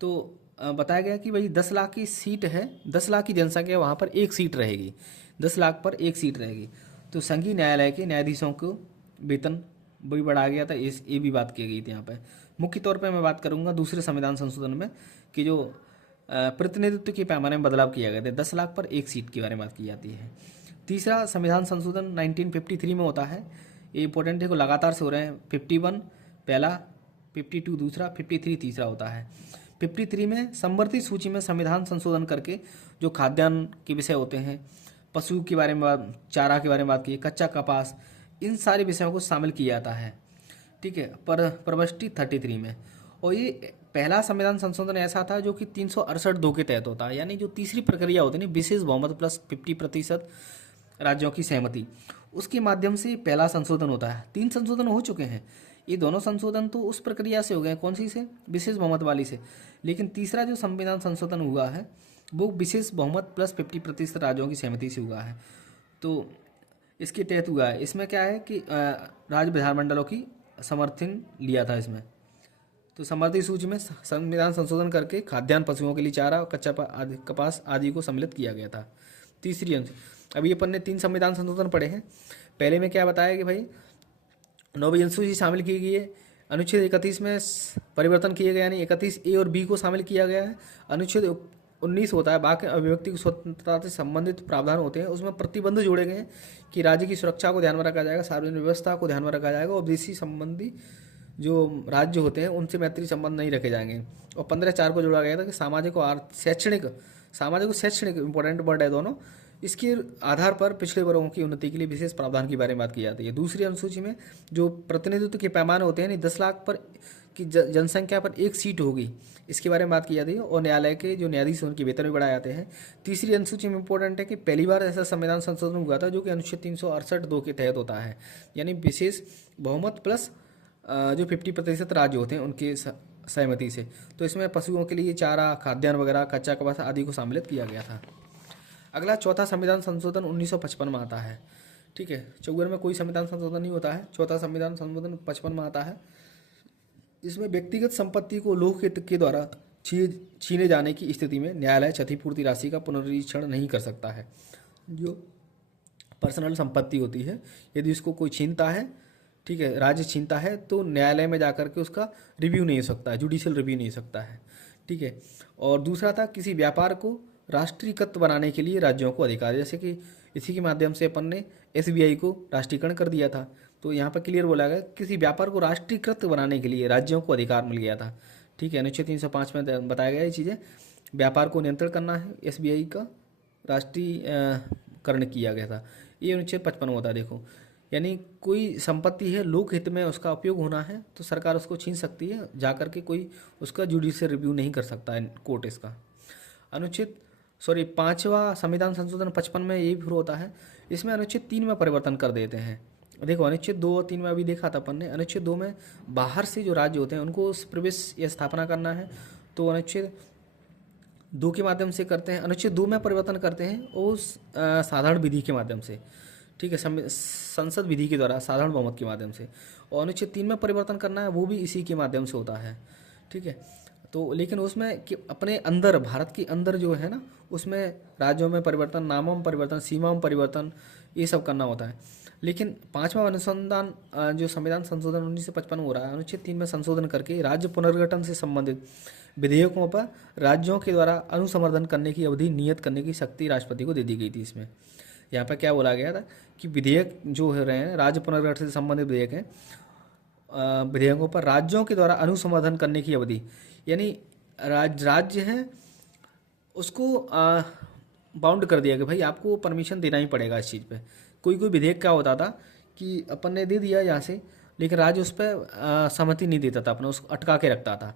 तो बताया गया कि भाई 10 लाख की सीट है, 10 लाख की जनसंख्या, वहाँ पर एक सीट रहेगी, 10 लाख पर एक सीट रहेगी। तो संघीय न्यायालय के न्यायाधीशों को वेतन भी बढ़ाया गया था, ये भी बात की गई थी। यहाँ पे मुख्य तौर पे मैं बात करूँगा दूसरे संविधान संशोधन में कि जो प्रतिनिधित्व के पैमाने में बदलाव किया गया था, 10 लाख पर एक सीट के बारे में बात की जाती है। तीसरा संविधान संशोधन 1953 में होता है, ये इंपॉर्टेंट है, को लगातार से हो रहे हैं। 51 पहला, 52 दूसरा, 53 तीसरा होता है। 53 में संवर्धित सूची में संविधान संशोधन करके जो खाद्यान्न के विषय होते हैं, पशु के बारे में, चारा के बारे में बात की, कच्चा कपास, इन सारे विषयों को शामिल किया जाता है। ठीक है, पर प्रविष्टि 33 में। और ये पहला संविधान संशोधन ऐसा था जो कि 368(2) के तहत होता है, यानी जो तीसरी प्रक्रिया होती है ना, विशेष बहुमत प्लस 50% राज्यों की सहमति, उसके माध्यम से पहला संशोधन होता है। 3 संशोधन हो चुके हैं, ये दोनों संशोधन तो उस प्रक्रिया से हो गए, कौन सी से, विशेष बहुमत वाली से, लेकिन तीसरा जो संविधान संशोधन हुआ है वो विशेष बहुमत प्लस 50% राज्यों की सहमति से हुआ है। तो इसके तहत हुआ है। इसमें क्या है कि राज्य विधानमंडलों की समर्थन लिया था इसमें। तो समवर्ती सूची में संविधान संशोधन करके खाद्यान्न, पशुओं के लिए चारा और कच्चा कपास आदि को सम्मिलित किया गया था। तीसरी अंश, अभी अपन ने 3 संविधान संशोधन पढ़े हैं। पहले में क्या बताया कि भाई 9वीं अनुसूची शामिल की गई है, अनुच्छेद 31 में परिवर्तन किए गए, यानी 31A और B को शामिल किया गया है। अनुच्छेद 19 होता है, वाक अभिव्यक्ति की स्वतंत्रता से संबंधित प्रावधान होते हैं, उसमें प्रतिबंध जोड़े गए हैं कि राज्य की सुरक्षा को ध्यान में रखा जाएगा, सार्वजनिक व्यवस्था को ध्यान में रखा जाएगा और विदेशी संबंधी जो राज्य होते हैं उनसे मैत्री संबंध नहीं रखे जाएंगे। और 15(4) को जोड़ा गया था कि सामाजिक और शैक्षणिक इंपॉर्टेंट वर्ड है दोनों, इसके आधार पर पिछड़े वर्गों की उन्नति के लिए विशेष प्रावधान के बारे में बात की जाती है। दूसरी अनुसूची में जो प्रतिनिधित्व के पैमाने होते हैं, 10 लाख पर कि जनसंख्या पर एक सीट होगी, इसके बारे में बात की जाती है। और न्यायालय के जो न्यायाधीश हैं उनके वेतन भी बढ़ाए जाते हैं। तीसरी अनुसूची में इंपॉर्टेंट है कि पहली बार ऐसा संविधान संशोधन हुआ था जो कि अनुच्छेद 368(2) के तहत होता है, यानी विशेष बहुमत प्लस जो 50% राज्य होते हैं उनके सहमति से। तो इसमें पशुओं के लिए चारा, खाद्यान्न वगैरह, कच्चा कपास आदि को सम्मिलित किया गया था। अगला चौथा संविधान संशोधन 1955 में आता है। ठीक है, 54 में कोई संविधान संशोधन नहीं होता है। चौथा संविधान संशोधन 55 में आता है। इसमें व्यक्तिगत संपत्ति को लोकहित के द्वारा छीने जाने की स्थिति में न्यायालय क्षतिपूर्ति राशि का पुनरीक्षण नहीं कर सकता है। जो पर्सनल संपत्ति होती है, यदि उसको कोई छीनता है, ठीक है, राज्य छीनता है, तो न्यायालय में जाकर के उसका रिव्यू नहीं हो सकता है, जुडिशियल रिव्यू नहीं हो सकता है। ठीक है। और दूसरा था किसी व्यापार को राष्ट्रीयकृत बनाने के लिए राज्यों को अधिकार, जैसे कि इसी के माध्यम से अपन ने SBI को राष्ट्रीयकरण कर दिया था। तो यहाँ पर क्लियर बोला गया किसी व्यापार को राष्ट्रीयकृत बनाने के लिए राज्यों को अधिकार मिल गया था। ठीक है, अनुच्छेद 305 में बताया गया ये चीज़ें। व्यापार को नियंत्रण करना है, SBI का राष्ट्रीयकरण किया गया था। ये अनुच्छेद 55 होता है। देखो, यानी कोई संपत्ति है, लोक हित में उसका उपयोग होना है तो सरकार उसको छीन सकती है, जाकर के कोई उसका जुडिशियल रिव्यू नहीं कर सकता है कोर्ट इसका। अनुच्छेद 5वां संविधान संशोधन 55 में यही फिर होता है। इसमें अनुच्छेद 3 में परिवर्तन कर देते हैं। देखो, अनुच्छेद 2 और 3 में अभी देखा था अपन ने। अनुच्छेद 2 में बाहर से जो राज्य होते हैं उनको प्रवेश या स्थापना करना है, तो अनुच्छेद 2 के माध्यम से करते हैं। अनुच्छेद 2 में परिवर्तन करते हैं उस साधारण विधि के माध्यम से, ठीक है, संसद विधि के द्वारा साधारण बहुमत के माध्यम से। और अनुच्छेद 3 में परिवर्तन करना है, वो भी इसी के माध्यम से होता है। ठीक है, तो लेकिन उसमें कि अपने अंदर, भारत के अंदर जो है ना, उसमें राज्यों में परिवर्तन, नामों में परिवर्तन, सीमाओं में परिवर्तन, ये सब करना होता है। लेकिन 5वां अनुसंधान जो संविधान संशोधन 1955 हो रहा है, अनुच्छेद 3 में संशोधन करके राज्य पुनर्गठन से संबंधित विधेयकों पर राज्यों के द्वारा अनुसमर्थन करने की अवधि नियत करने की शक्ति राष्ट्रपति को दे दी गई थी। इसमें यहाँ पर क्या बोला गया था कि विधेयक जो हो रहे हैं, राज्य पुनर्गठन से संबंधित विधेयक हैं, विधेयकों पर राज्यों के द्वारा अनुसंधान करने की अवधि, यानी राज्य है उसको बाउंड कर दिया कि भाई आपको परमिशन देना ही पड़ेगा इस चीज़ पे। कोई विधेयक क्या होता था कि अपन ने दे दिया यहाँ से, लेकिन राज्य उस पर सहमति नहीं देता था, अपना उसको अटका के रखता था।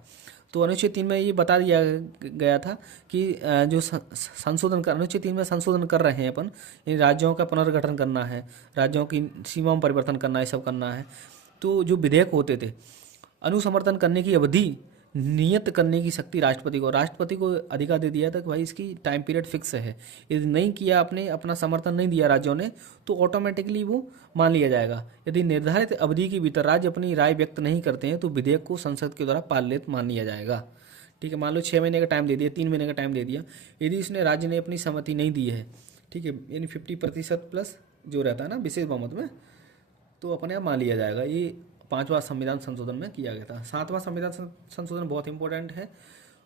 तो अनुच्छेद 3 में ये बता दिया गया था कि जो संशोधन कर, अनुच्छेद 3 में संशोधन कर रहे हैं अपन, इन राज्यों का पुनर्गठन करना है, राज्यों की सीमाओं में परिवर्तन करना है, सब करना है। तो जो विधेयक होते थे, अनुसमर्थन करने की अवधि नियत करने की शक्ति राष्ट्रपति को अधिकार दे दिया था कि भाई इसकी टाइम पीरियड फिक्स है। यदि नहीं किया, आपने अपना समर्थन नहीं दिया राज्यों ने, तो ऑटोमेटिकली वो मान लिया जाएगा। यदि निर्धारित अवधि के भीतर राज्य अपनी राय व्यक्त नहीं करते हैं तो विधेयक को संसद के द्वारा पारित मान लिया जाएगा। ठीक है, मान लो 6 महीने का टाइम दे दिया, 3 महीने का टाइम दे दिया, यदि इसने राज्य ने अपनी सहमति नहीं दी है, ठीक है, यानी 50% प्लस जो रहता है ना विशेष बहुमत में, तो अपने आप मान लिया जाएगा। ये 5वां संविधान संशोधन में किया गया था। 7वां संविधान संशोधन बहुत इंपॉर्टेंट है,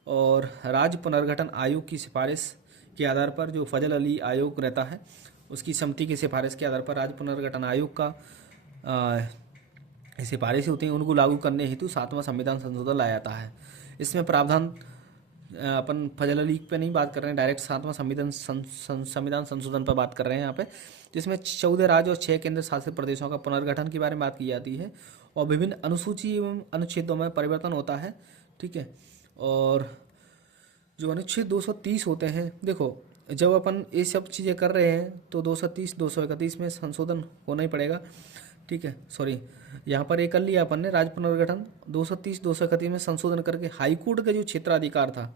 और राज्य पुनर्गठन आयोग की सिफारिश के आधार पर, जो फजल अली आयोग रहता है उसकी समिति की सिफारिश के आधार पर राज्य पुनर्गठन आयोग का सिफारिश होती हैं, उनको लागू करने हेतु 7वां संविधान संशोधन लाया जाता है। इसमें प्रावधान अपन फजल अली पे नहीं बात कर रहे हैं, डायरेक्ट 7वां संविधान संशोधन पर बात कर रहे हैं यहाँ पे, जिसमें 14 राज्य और 6 केंद्र शासित प्रदेशों का पुनर्गठन के बारे में बात की जाती है, और विभिन्न अनुसूची एवं अनुच्छेदों में परिवर्तन होता है। ठीक है, और जो अनुच्छेद 230 होते हैं, देखो जब अपन ये सब चीज़ें कर रहे हैं तो 230, 231 में संशोधन होना ही पड़ेगा। ठीक है, सॉरी, यहाँ पर ये कर लिया अपन ने राज्य पुनर्गठन, 230, 231 में संशोधन करके हाईकोर्ट का जो क्षेत्राधिकार था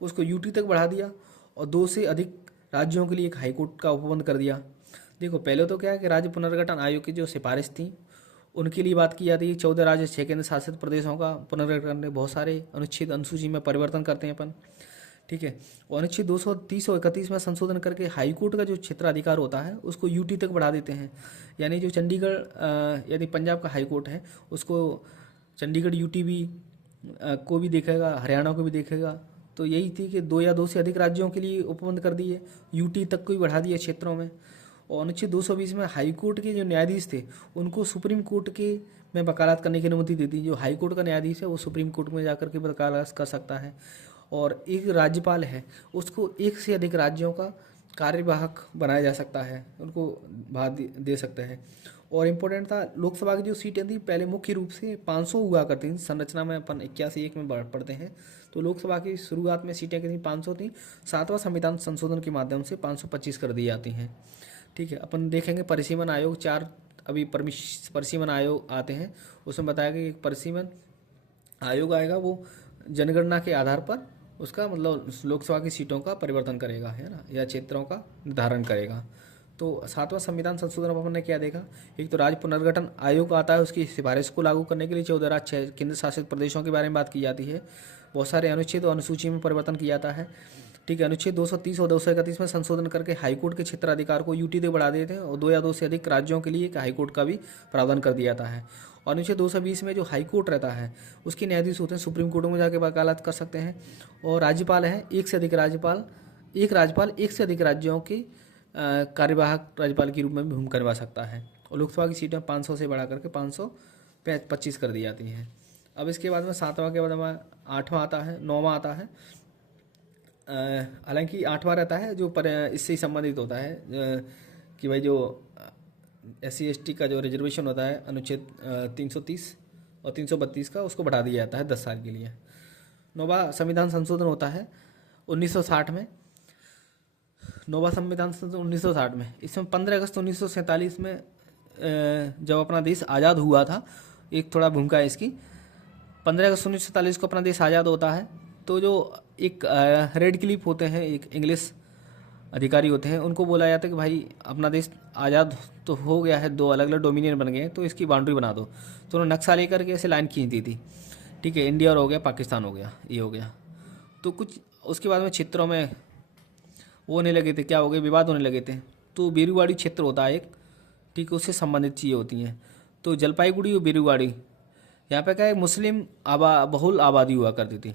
उसको UT तक बढ़ा दिया, और 2 से अधिक राज्यों के लिए एक हाईकोर्ट का उपबंध कर दिया। देखो, पहले तो क्या है कि राज्य पुनर्गठन आयोग की जो सिफारिश थी उनके लिए बात की जाती है। 14 राज्य, 6 केंद्र शासित प्रदेशों का पुनर्गठन करने, बहुत सारे अनुच्छेद अनुसूची में परिवर्तन करते हैं अपन। ठीक है, और अनुच्छेद 230 और 31 में संशोधन करके हाईकोर्ट का जो क्षेत्राधिकार होता है उसको UT तक बढ़ा देते हैं। यानी जो चंडीगढ़, यदि पंजाब का हाईकोर्ट है, उसको चंडीगढ़ UT भी को भी देखेगा, हरियाणा को भी देखेगा। तो यही थी कि 2 या 2 से अधिक राज्यों के लिए उपबंध कर दिए, UT तक को ही बढ़ा दिया क्षेत्रों में। और अनुच्छेद 220 में हाईकोर्ट के जो न्यायाधीश थे उनको सुप्रीम कोर्ट के में वकालत करने की अनुमति दी थी। जो हाईकोर्ट का न्यायाधीश है वो सुप्रीम कोर्ट में जाकर के वकालत कर सकता है। और एक राज्यपाल है, उसको 1 से अधिक राज्यों का कार्यवाहक बनाया जा सकता है, उनको भाग दे सकते हैं। और इम्पोर्टेंट था, लोकसभा की जो सीटें थी पहले मुख्य रूप से 500 हुआ करती थी। संरचना में अपन 81 में पढ़ते हैं, तो लोकसभा की शुरुआत में सीटें कितनी 500 थी। 7वां संविधान संशोधन के माध्यम से 525 कर दी जाती हैं। ठीक है, अपन देखेंगे परिसीमन आयोग 4 अभी परिसीमन आयोग आते हैं, उसमें बताया गया कि परिसीमन आयोग आएगा, वो जनगणना के आधार पर उसका मतलब लोकसभा की सीटों का परिवर्तन करेगा, है ना, या क्षेत्रों का निर्धारण करेगा। तो 7वां संविधान संशोधन में हमने क्या देखा, एक तो राज्य पुनर्गठन आयोग आता है, उसकी सिफारिश को लागू करने के लिए 14 राज्य केंद्र शासित प्रदेशों के बारे में बात की जाती है। बहुत सारे अनुच्छेद और अनुसूची में परिवर्तन किया जाता है। ठीक है, अनुच्छेद 230 और 231 में संशोधन करके हाईकोर्ट के क्षेत्राधिकार को यूटी तक बढ़ा देते हैं और 2 या 2 से अधिक राज्यों के लिए एक हाईकोर्ट का भी प्रावधान कर दिया जाता है। और अनुच्छेद 220 में जो हाईकोर्ट रहता है उसके न्यायाधीश होते हैं, सुप्रीम कोर्ट में जाके वकालत कर सकते हैं। और राज्यपाल हैं, एक से अधिक राज्यपाल, एक से अधिक राज्यों के कार्यवाहक राज्यपाल के रूप में भी भूमिका निभा सकता है। और लोकसभा की सीटें 500 से बढ़ा करके 525 कर दी जाती हैं। अब इसके बाद में 7वां के बाद में 8वां आता है, 9वां आता है। हालांकि 8वां रहता है जो इससे ही संबंधित होता है कि भाई जो SC/ST का जो रिजर्वेशन होता है अनुच्छेद 330 और 332 का, उसको बढ़ा दिया जाता है 10 साल के लिए। 9वां संविधान संशोधन होता है 1960 में। 9वां संविधान संशोधन 1960 में, इसमें 15 अगस्त 1947 में जब अपना देश आज़ाद हुआ था, एक थोड़ा भूमिका है इसकी। 15 अगस्त 1947 को अपना देश आज़ाद होता है, तो जो एक रेड क्लिफ होते हैं, एक इंग्लिश अधिकारी होते हैं, उनको बोला जाता है कि भाई अपना देश आज़ाद तो हो गया है, 2 अलग अलग डोमिनियन बन गए हैं, तो इसकी बाउंड्री बना दो। तो उन्होंने नक्शा लेकर के ऐसे लाइन खींच दी थी। ठीक है, इंडिया और हो गया, पाकिस्तान हो गया, ये हो गया। तो कुछ उसके बाद में क्षेत्रों में वो होने लगे थे, क्या हो गए, विवाद होने लगे थे। तो बेरुवाड़ी क्षेत्र होता है एक, ठीक है, उससे संबंधित चीज़ें होती हैं। तो जलपाईगुड़ी और बेरुवाड़ी, यहाँ पे क्या है, मुस्लिम बहुल आबादी हुआ करती थी।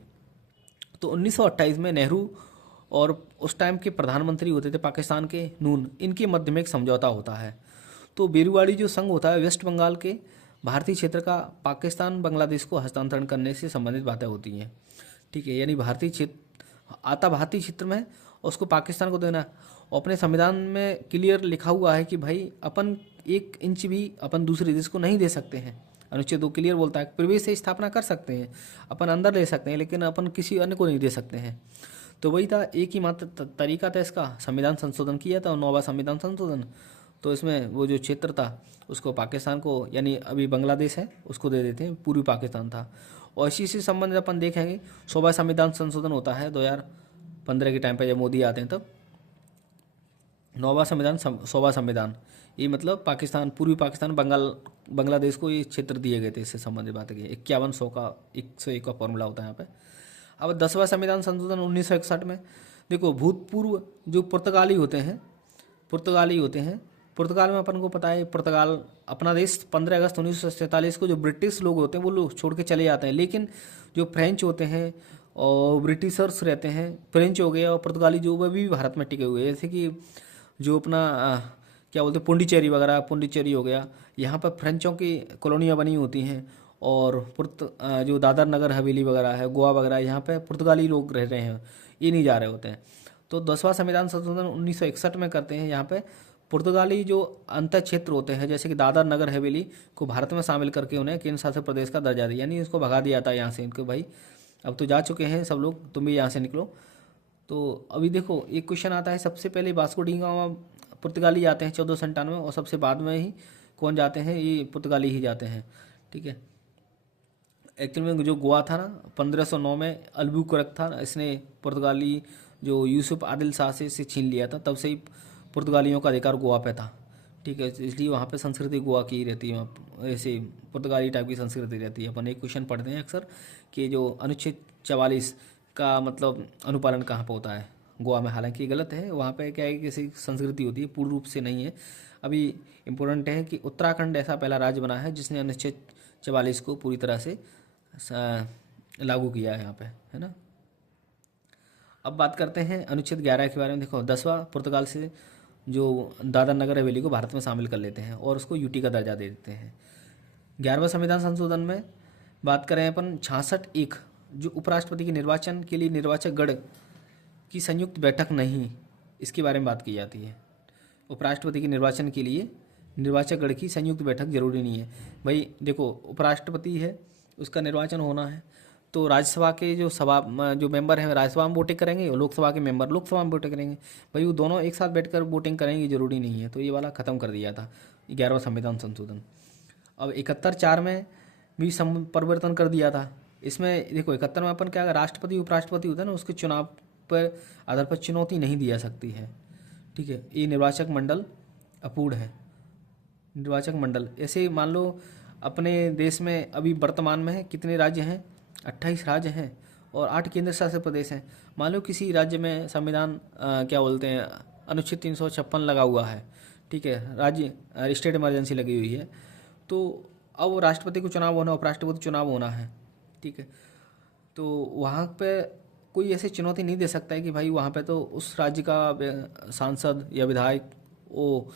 तो 1928 में नेहरू और उस टाइम के प्रधानमंत्री होते थे पाकिस्तान के नून, इनके मध्य में एक समझौता होता है। तो बेरुवाड़ी जो संघ होता है वेस्ट बंगाल के भारतीय क्षेत्र का पाकिस्तान बांग्लादेश को हस्तांतरण करने से संबंधित बातें होती हैं। ठीक है, यानी भारतीय क्षेत्र में उसको पाकिस्तान को देना। और अपने संविधान में क्लियर लिखा हुआ है कि भाई अपन 1 इंच भी अपन दूसरे देश को नहीं दे सकते हैं। अनुच्छेद 2 क्लियर बोलता है प्रवेश से स्थापना कर सकते हैं, अपन अंदर ले सकते हैं, लेकिन अपन किसी अन्य को नहीं दे सकते हैं। तो वही था, एक ही मात्र तरीका था इसका, संविधान संशोधन किया था, 9वां संविधान संशोधन। तो इसमें वो जो क्षेत्र था उसको पाकिस्तान को, यानी अभी बांग्लादेश है, उसको दे देते हैं, पूर्वी पाकिस्तान था। और इसी से संबंधित अपन देखेंगे 100वां संविधान संशोधन होता है 2015 के टाइम पर, जब मोदी आते हैं तब। 9वां संविधान 100वां संविधान, ये मतलब पाकिस्तान, पूर्वी पाकिस्तान, बांग्लादेश को ये क्षेत्र दिए गए थे। इससे संबंधित बातें की 51 100 का 101 का फॉर्मूला होता है यहाँ पे। अब 10वां संविधान संशोधन 1961 में, देखो भूतपूर्व जो पुर्तगाली होते हैं, पुर्तगाल में अपन को पता है, पुर्तगाल अपना देश 15 अगस्त 1947 को जो ब्रिटिश लोग होते हैं वो लोग छोड़ के चले जाते हैं, लेकिन जो फ्रेंच होते हैं और ब्रिटिशर्स रहते हैं, फ्रेंच हो गए और पुर्तगाली जो वो भी भारत में टिके हुए हैं। जैसे कि जो अपना क्या बोलते हैं पुंडीचेरी हो गया, यहाँ पर फ्रेंचों की कॉलोनियाँ बनी होती हैं। और जो दादर नगर हवेली वगैरह है, गोवा वगैरह, यहाँ पे पुर्तगाली लोग रह रहे हैं, ये नहीं जा रहे होते हैं। तो 10वां संविधान संशोधन 1961 में करते हैं। यहाँ पे पुर्तगाली जो अंतर क्षेत्र होते हैं, जैसे कि दादर नगर हवेली को भारत में शामिल करके उन्हें केंद्र शासित प्रदेश का दर्जा दिया, यानी इसको भगा दिया था यहाँ से, इनको भाई अब तो जा चुके हैं सब लोग, तुम भी यहाँ से निकलो। तो अभी देखो एक क्वेश्चन आता है, सबसे पहले वास्को डी गामा पुर्तगाली जाते हैं 1497 में, और सबसे बाद में ही कौन जाते हैं, ये पुर्तगाली ही जाते हैं। ठीक है, एक्चुअल में जो गोवा था ना 1509 में अल्बुकरक था, इसने पुर्तगाली जो यूसुफ आदिल शाह से इसे छीन लिया था, तब से ही पुर्तगालियों का अधिकार गोवा पे था। ठीक है, इसलिए वहाँ पे संस्कृति गोवा की रहती है, ऐसे पुर्तगाली टाइप की संस्कृति रहती है। अपन एक क्वेश्चन पढ़ते हैं अक्सर कि जो अनुच्छेद 44 का मतलब अनुपालन कहाँ पर होता है, गोवा में। हालांकि गलत है, वहाँ पे क्या है, किसी संस्कृति होती है, पूर्ण रूप से नहीं है। अभी इम्पोर्टेंट है कि उत्तराखंड ऐसा पहला राज्य बना है जिसने अनुच्छेद 44 को पूरी तरह से लागू किया है यहाँ पे, है ना। अब बात करते हैं अनुच्छेद 11 के बारे में। देखो 10वां पुर्तगाल से जो दादर नगर हवेली को भारत में शामिल कर लेते हैं और उसको यूटी का दर्जा दे देते हैं। 11वां संविधान संशोधन में बात करें अपन 66(1), जो उपराष्ट्रपति के निर्वाचन के लिए निर्वाचक गण की संयुक्त बैठक नहीं, इसके बारे में बात की जाती है। उपराष्ट्रपति के निर्वाचन के लिए निर्वाचक गण की संयुक्त बैठक जरूरी नहीं है। भाई देखो, उपराष्ट्रपति है, उसका निर्वाचन होना है, तो राज्यसभा के जो मेंबर हैं राज्यसभा में वोटिंग करेंगे और लोकसभा के मेंबर लोकसभा में वोटिंग करेंगे। भाई वो दोनों एक साथ बैठकर वोटिंग करेंगे जरूरी नहीं है। तो ये वाला ख़त्म कर दिया था 11वां संविधान संशोधन। अब 71(4) में भी परिवर्तन कर दिया था। इसमें देखो 71 में अपन क्या, राष्ट्रपति उपराष्ट्रपति होता है ना, उसके चुनाव पर आधार पर चुनौती नहीं दी जा सकती है। ठीक है, ये निर्वाचक मंडल अपूर्ण है। निर्वाचक मंडल ऐसे ही मान लो अपने देश में अभी वर्तमान में है कितने राज्य हैं, 28 राज्य हैं और 8 केंद्र शासित प्रदेश हैं। मान लो किसी राज्य में संविधान क्या बोलते हैं, अनुच्छेद 356 लगा हुआ है, ठीक है, राज्य स्टेट इमरजेंसी लगी हुई है, तो अब वो राष्ट्रपति को चुनाव होना, उपराष्ट्रपति चुनाव होना है, ठीक है, तो वहाँ पे कोई ऐसी चुनौती नहीं दे सकता है कि भाई वहाँ पे तो उस राज्य का सांसद या विधायक वो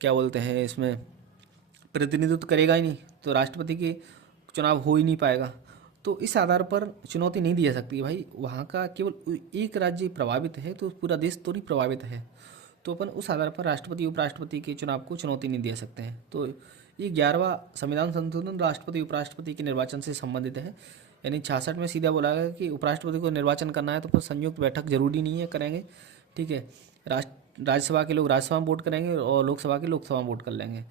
क्या बोलते हैं इसमें प्रतिनिधित्व करेगा ही नहीं, तो राष्ट्रपति के चुनाव हो ही नहीं पाएगा। तो इस आधार पर चुनौती नहीं दी जा सकती भाई, वहाँ का केवल एक राज्य प्रभावित है तो पूरा देश थोड़ी प्रभावित है, तो अपन उस आधार पर राष्ट्रपति उपराष्ट्रपति के चुनाव को चुनौती नहीं दे सकते हैं। तो ये 11वां संविधान संशोधन राष्ट्रपति उपराष्ट्रपति के निर्वाचन से संबंधित है। यानी 66 में सीधा बोला गया कि उपराष्ट्रपति को निर्वाचन करना है तो फिर संयुक्त बैठक जरूरी नहीं है, करेंगे, ठीक है, राज्यसभा के लोग राज्यसभा में वोट करेंगे और लोकसभा के लोकसभा में वोट कर लेंगे।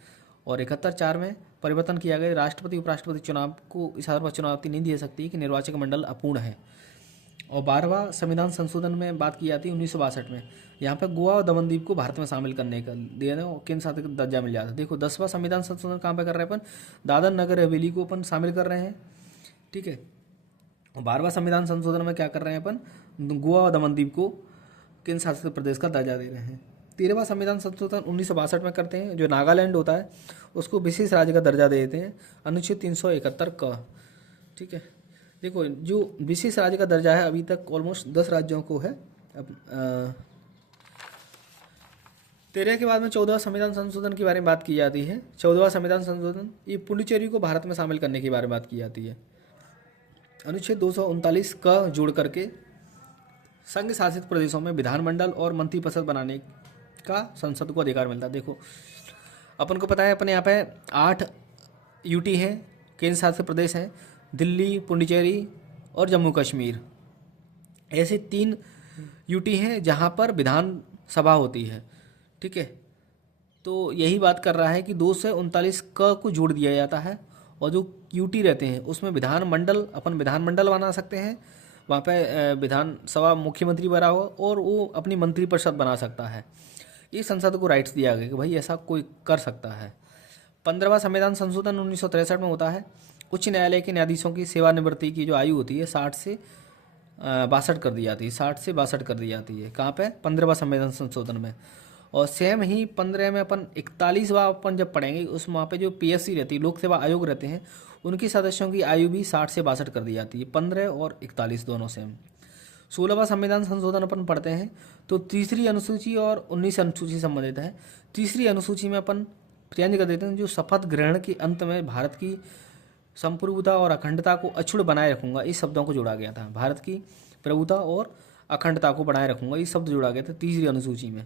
और 71(4) में परिवर्तन किया गया, राष्ट्रपति उपराष्ट्रपति चुनाव को इस आधार पर चुनौती नहीं दी सकती कि निर्वाचक मंडल अपूर्ण है। और 12वां संविधान संशोधन में बात की जाती है 1962 में, यहाँ पर गोवा और दमनदीप को भारत में शामिल करने का देने और केंद्र शासित दर्जा मिल जाता है। देखो 10वां संविधान संशोधन कहाँ पे कर रहे हैं अपन, दादर नगर हवेली को अपन शामिल कर रहे हैं, ठीक है। और 12वां संविधान संशोधन में क्या कर रहे हैं अपन, गोवा और दमनदीप को केंद्र शासित प्रदेश का दर्जा दे रहे हैं। 13वां संविधान संशोधन 1962 में करते हैं, जो नागालैंड होता है उसको विशेष राज्य का दर्जा दे देते हैं, अनुच्छेद 371 का, ठीक है। देखो जो विशेष राज्य का दर्जा है अभी तक ऑलमोस्ट 10 राज्यों को है। अब 13 के बाद में 14वां संविधान संशोधन के बारे में बात की जाती है। 14वां संविधान संशोधन ये पुडुचेरी को भारत में शामिल करने के बारे में बात की जाती है। अनुच्छेद 239 का जोड़ करके संघ शासित प्रदेशों में विधानमंडल और मंत्रिपरिषद बनाने का संसद को अधिकार मिलता है। देखो अपन को पता है अपने यहाँ पे 8 यूटी हैं, केंद्र शासित प्रदेश हैं, दिल्ली, पुडुचेरी और जम्मू कश्मीर। ऐसे 3 यूटी हैं जहाँ पर विधानसभा होती है, ठीक है। तो यही बात कर रहा है कि 239 क को जोड़ दिया जाता है और जो यूटी रहते हैं उसमें विधानमंडल, अपन विधानमंडल बना सकते हैं, वहाँ पे विधानसभा मुख्यमंत्री बना हो और वो अपनी मंत्रिपरिषद बना सकता है। ये संसद को राइट्स दिया गया कि भाई ऐसा कोई कर सकता है। 15वां संविधान संशोधन 1963 में होता है। उच्च न्यायालय के न्यायाधीशों की सेवानिवृत्ति की जो आयु होती है 60 से 62 कर दी जाती है, 60 से 62 कर दी जाती है। कहाँ पे, 15वां संविधान संशोधन में। और सेम ही 15 में अपन 41वां अपन जब पढ़ेंगे उस वहाँ पे जो पीएससी रहती है, लोक सेवा आयोग रहते हैं, उनकी सदस्यों की आयु भी 60 से 62 कर दी जाती है। 15 और 41 दोनों सेम। 16वां संविधान संशोधन अपन पढ़ते हैं तो तीसरी अनुसूची और 19 अनुसूची संबंधित है। तीसरी अनुसूची में अपन चेंज कर देते हैं, जो शपथ ग्रहण के अंत में भारत की संप्रभुता और अखंडता को अक्षुण्ण बनाए रखूंगा, इस शब्दों को जोड़ा गया था। भारत की प्रभुता और अखंडता को बनाए रखूंगा, इस शब्द जोड़ा गया था तीसरी अनुसूची में।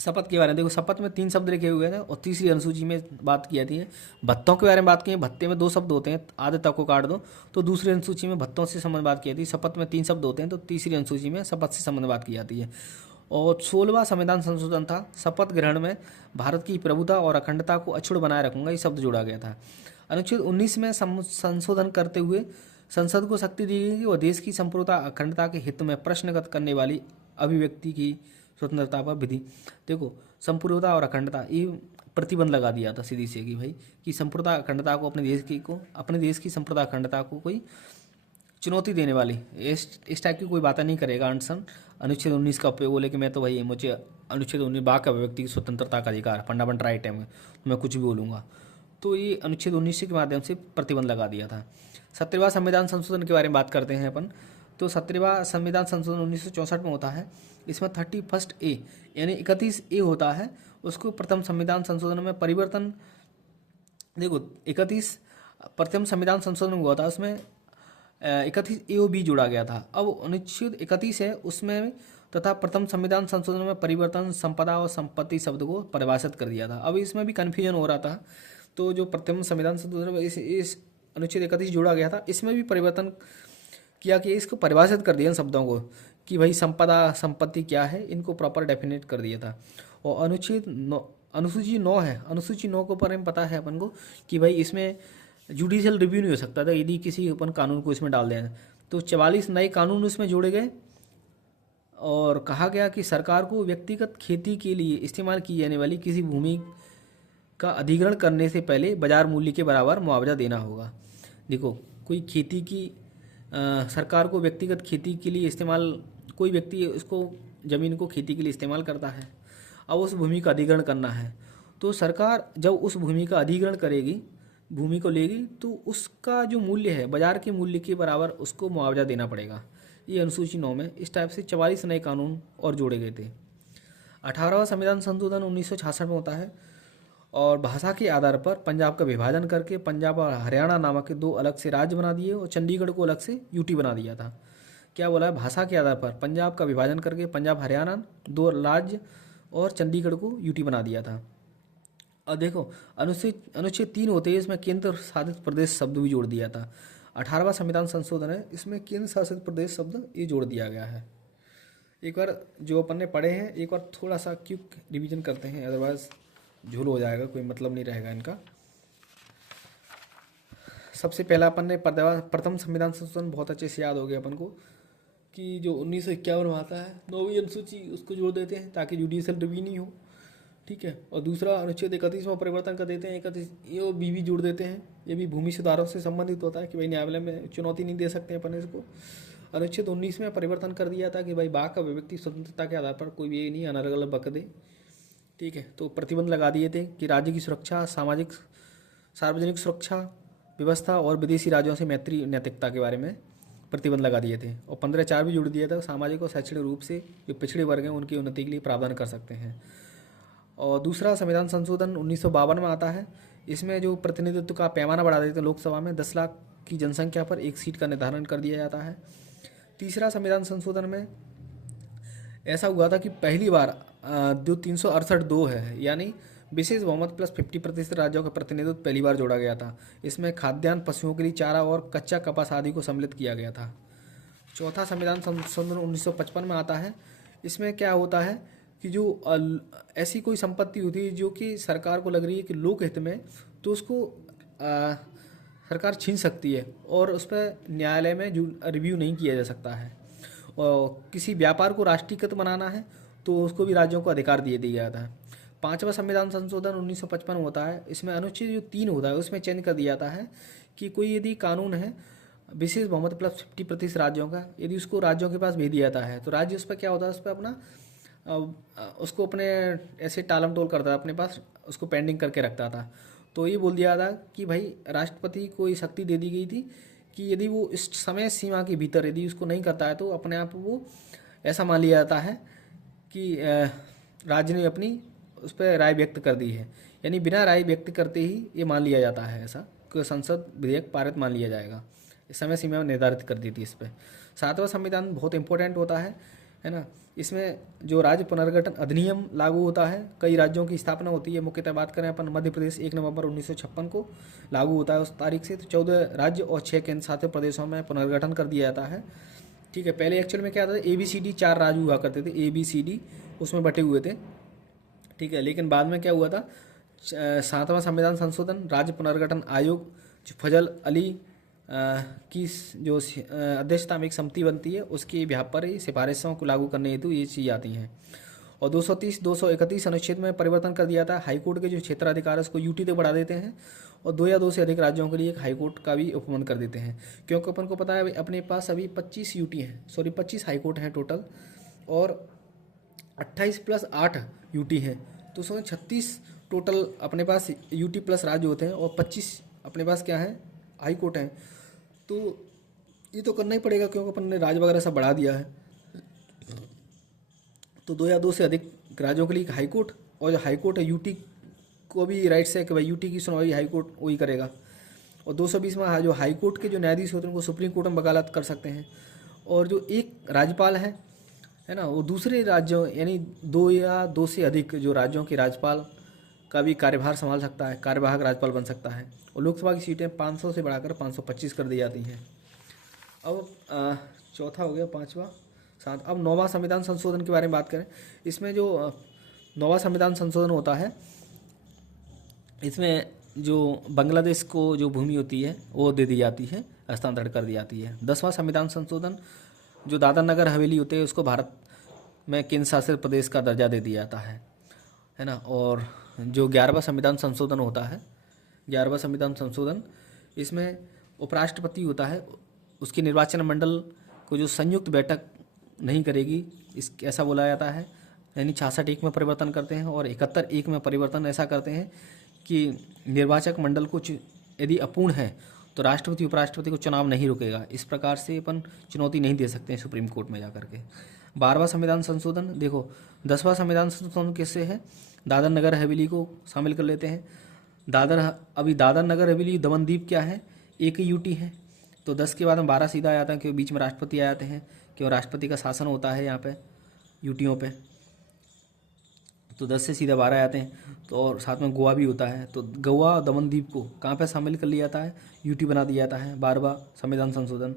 शपथ के बारे में देखो, शपथ में 3 शब्द लिखे हुए थे और तीसरी अनुसूची में बात की जाती है। भत्तों के बारे में बात की है, भत्ते में 2 शब्द होते हैं, आधे तक को काट दो, तो दूसरी अनुसूची में भत्तों से संबंध बात की जाती है। शपथ में 3 शब्द होते हैं तो तीसरी अनुसूची में शपथ से संबंध बात की जाती है। और 16वां संविधान संशोधन था, शपथ ग्रहण में भारत की प्रभुता और अखंडता को अक्षुण्ण बनाए रखूंगा, ये शब्द जोड़ा गया था। अनुच्छेद 19 में संशोधन करते हुए संसद को शक्ति दी गई कि वह देश की संप्रभुता अखंडता के हित में प्रश्नगत करने वाली अभिव्यक्ति की स्वतंत्रता पर विधि। देखो संप्रभुता और अखंडता ये प्रतिबंध लगा दिया था सीधी से कि भाई कि संप्रभुता अखंडता को अपने देश की संप्रभुता अखंडता को कोई चुनौती देने वाली इस टाइप की कोई बातें नहीं करेगा अनशन अनुच्छेद 19 का उपयोग। बोले कि मैं तो भाई मुझे अनुच्छेद 19 बाक अभिव्यक्ति की स्वतंत्रता का अधिकार, फंडामेंटल राइट है, मैं कुछ भी बोलूँगा, तो ये अनुच्छेद 19 के माध्यम से प्रतिबंध लगा दिया था। 17वां संविधान संशोधन के बारे में बात करते हैं अपन, तो 17वां संविधान संशोधन 1964 में होता है। इसमें 31A यानी 31A होता है, उसको प्रथम संविधान संशोधन में परिवर्तन। देखो 31 प्रथम संविधान संशोधन हुआ था, उसमें 31A और B जोड़ा गया था। अब अनुच्छेद 31 है उसमें तथा प्रथम संविधान संशोधन में परिवर्तन संपदा और संपत्ति शब्द को परिभाषित कर दिया था। अब इसमें भी कन्फ्यूजन हो रहा था, तो जो प्रथम संविधान संशोधन में इस अनुच्छेद 31 जोड़ा गया था, इसमें भी परिवर्तन किया कि इसको परिभाषित कर दिया इन शब्दों को कि भाई संपदा संपत्ति क्या है, इनको प्रॉपर डेफिनेट कर दिया था। और अनुसूची 9 है, अनुसूची 9 के ऊपर हमें पता है अपन को कि भाई इसमें जुडिशियल रिव्यू नहीं हो सकता था यदि किसी अपन कानून को इसमें डाल दें। तो 44 नए कानून उसमें जोड़े गए और कहा गया कि सरकार को व्यक्तिगत खेती के लिए इस्तेमाल की जाने वाली किसी भूमि का अधिग्रहण करने से पहले बाजार मूल्य के बराबर मुआवजा देना होगा। देखो, कोई खेती की सरकार को व्यक्तिगत खेती के लिए इस्तेमाल, कोई व्यक्ति उसको ज़मीन को खेती के लिए इस्तेमाल करता है, अब उस भूमि का अधिग्रहण करना है, तो सरकार जब उस भूमि का अधिग्रहण करेगी, भूमि को लेगी, तो उसका जो मूल्य है बाजार के मूल्य के बराबर उसको मुआवजा देना पड़ेगा। ये अनुसूची 9 में इस टाइप से 44 नए कानून और जोड़े गए थे। 18वां संविधान संशोधन 1966 में होता है और भाषा के आधार पर पंजाब का विभाजन करके पंजाब और हरियाणा नामक के 2 अलग से राज्य बना दिए और चंडीगढ़ को अलग से यूटी बना दिया था। क्या बोला है? भाषा के आधार पर पंजाब का विभाजन करके पंजाब हरियाणा 2 राज्य और चंडीगढ़ को यूटी बना दिया था। और देखो, अनुच्छेद 3 होते हैं, इसमें केंद्र शासित प्रदेश शब्द भी जोड़ दिया था। 18वां संविधान संशोधन है, इसमें केंद्र शासित प्रदेश शब्द ये जोड़ दिया गया है। एक बार जो अपन ने पढ़े हैं, एक बार थोड़ा सा क्विक रिवीजन करते हैं, अदरवाइज झूल हो जाएगा, कोई मतलब नहीं रहेगा इनका। सबसे पहला अपन ने प्रथम संविधान संशोधन बहुत अच्छे से याद हो गया अपन को कि जो 1951 में आता है 9वीं अनुसूची, उसको जोड़ देते हैं ताकि जुडिशियल रिव्यू नहीं हो, ठीक है। और दूसरा अनुच्छेद 31 में परिवर्तन कर देते हैं, 31 ये भी जोड़ देते हैं, ये भी भूमि सुधारों से संबंधित होता है कि भाई न्यायालय में चुनौती नहीं दे सकते अपन इसको। अनुच्छेद 19 में परिवर्तन कर दिया था कि भाई वाक और व्यक्ति स्वतंत्रता के आधार पर कोई भी नहीं अनर्गल बक दे, ठीक है। तो प्रतिबंध लगा दिए थे कि राज्य की सुरक्षा, सार्वजनिक सुरक्षा व्यवस्था और विदेशी राज्यों से मैत्री नैतिकता के बारे में प्रतिबंध लगा दिए थे। और 15(4) भी जोड़ दिया था, सामाजिक और शैक्षणिक रूप से जो पिछड़े वर्ग हैं उनकी उन्नति के लिए प्रावधान कर सकते हैं। और दूसरा संविधान संशोधन 1952 में आता है, इसमें जो प्रतिनिधित्व का पैमाना बढ़ा देते हैं, लोकसभा में 10 लाख की जनसंख्या पर एक सीट का निर्धारण कर दिया जाता है। तीसरा संविधान संशोधन में ऐसा हुआ था कि पहली बार जो 368(2) है, यानी विशेष बहुमत प्लस 50% राज्यों का प्रतिनिधित्व पहली बार जोड़ा गया था। इसमें खाद्यान्न, पशुओं के लिए चारा और कच्चा कपास आदि को सम्मिलित किया गया था। चौथा संविधान संशोधन 1955 में आता है, इसमें क्या होता है कि जो ऐसी कोई संपत्ति होती है जो कि सरकार को लग रही है कि लोक हित में, तो उसको सरकार छीन सकती है और उस पर न्यायालय में रिव्यू नहीं किया जा सकता है। और किसी व्यापार को राष्ट्रीयकृत बनाना है तो उसको भी राज्यों को अधिकार दिया गया था। 5वां संविधान संशोधन 1955 होता है, इसमें अनुच्छेद जो 3 होता है उसमें चेंज कर दिया जाता है कि कोई यदि कानून है विशेष बहुमत प्लस 50% राज्यों का, यदि उसको राज्यों के पास भेज दिया जाता है तो राज्य उस पर क्या होता है, उस पर अपना उसको अपने ऐसे टालम टोल करता था, अपने पास उसको पेंडिंग करके रखता था। तो ये बोल दिया था कि भाई राष्ट्रपति को ये शक्ति दे दी गई थी कि यदि वो इस समय सीमा के भीतर यदि उसको नहीं करता है तो अपने आप वो ऐसा मान लिया जाता है कि राज्य ने अपनी उस पर राय व्यक्त कर दी है, यानी बिना राय व्यक्त करते ही ये मान लिया जाता है ऐसा कि संसद विधेयक पारित मान लिया जाएगा। इस समय सीमा निर्धारित कर दी थी इस पर। 7वां संविधान बहुत इंपॉर्टेंट होता है ना। इसमें जो राज्य पुनर्गठन अधिनियम लागू होता है, कई राज्यों की स्थापना होती है। मुख्यतः बात करें अपन मध्य प्रदेश 1 नवंबर 1956 को लागू होता है उस तारीख से। तो 14 राज्य और 6 केंद्र शासित प्रदेशों में पुनर्गठन कर दिया जाता है, ठीक है। पहले एक्चुअल में क्या था, ABCD 4 राज्य हुआ करते थे, ABCD उसमें बटे हुए थे, ठीक है। लेकिन बाद में क्या हुआ था, 7वां संविधान संशोधन राज्य पुनर्गठन आयोग जो फजल अली की जो अध्यक्षता में एक समिति बनती है, उसके बिहाफ पर ही सिफारिशों को लागू करने हेतु ये चीज़ आती हैं। और 230, 231 अनुच्छेद में परिवर्तन कर दिया था। हाईकोर्ट के जो क्षेत्राधिकार है उसको यूटी तक बढ़ा देते हैं और 2 या 2 से अधिक राज्यों के लिए एक हाईकोर्ट का भी उपबंध कर देते हैं, क्योंकि अपन को पता है अपने पास अभी 25 यूटी हैं, 25 हाईकोर्ट हैं टोटल, और 28 + 8 यूटी हैं, तो उसमें 36 टोटल अपने पास यूटी प्लस राज्य होते हैं और 25 अपने पास क्या है, हाई कोर्ट हैं। तो ये तो करना ही पड़ेगा क्योंकि अपन ने राज्य वगैरह सब बढ़ा दिया है। तो 2 या 2 से अधिक राज्यों के लिए हाई कोर्ट, और जो हाई कोर्ट है यूटी को भी राइट्स है कि भाई यूटी की सुनवाई हाई कोर्ट वही करेगा। और 220 में जो हाई कोर्ट के जो न्यायाधीश होते हैं उनको सुप्रीम कोर्ट में वकालत कर सकते हैं। और जो एक राज्यपाल है है ना, वो दूसरे राज्यों यानी दो या दो से अधिक जो राज्यों के राज्यपाल का भी कार्यभार संभाल सकता है, कार्यवाहक राज्यपाल बन सकता है। और लोकसभा की सीटें 500 से बढ़ाकर 525 कर दी जाती हैं। अब चौथा हो गया, पांचवा, सात। अब नौवां संविधान संशोधन के बारे में बात करें। इसमें जो नौवां संविधान संशोधन होता है, इसमें जो बांग्लादेश को जो भूमि होती है वो दे दी जाती है, हस्तांतरण कर दी जाती है। 10वां संविधान संशोधन, जो दादरा नगर हवेली होते हैं उसको भारत में केंद्र शासित प्रदेश का दर्जा दे दिया जाता है ना। और जो 11वां संविधान संशोधन होता है, 11वां संविधान संशोधन, इसमें उपराष्ट्रपति होता है, उसकी निर्वाचन मंडल को जो संयुक्त बैठक नहीं करेगी, इस ऐसा बोला जाता है। यानी 66 में परिवर्तन करते हैं और 71 में परिवर्तन ऐसा करते हैं कि निर्वाचक मंडल को यदि अपूर्ण है तो राष्ट्रपति उपराष्ट्रपति को चुनाव नहीं रुकेगा। इस प्रकार से अपन चुनौती नहीं दे सकते हैं सुप्रीम कोर्ट में जाकर के। 12वां संविधान संशोधन, देखो 10वां संविधान संशोधन किससे है, दादर नगर हवेली को शामिल कर लेते हैं। दादर नगर हवेली दमनदीप क्या है, एक ही यूटी है। तो 10 के बाद हम 12 सीधा आ जाता है, क्योंकि बीच में राष्ट्रपति आ जाते हैं, क्यों राष्ट्रपति का शासन होता है यहाँ पे यूटियों पे। तो 10 से सीधा 12 आते हैं। तो और साथ में गोवा भी होता है, तो गोवा और दमनदीप को कहाँ पे शामिल कर लिया जाता है, यूटी बना दिया जाता है। 12वां संविधान संशोधन।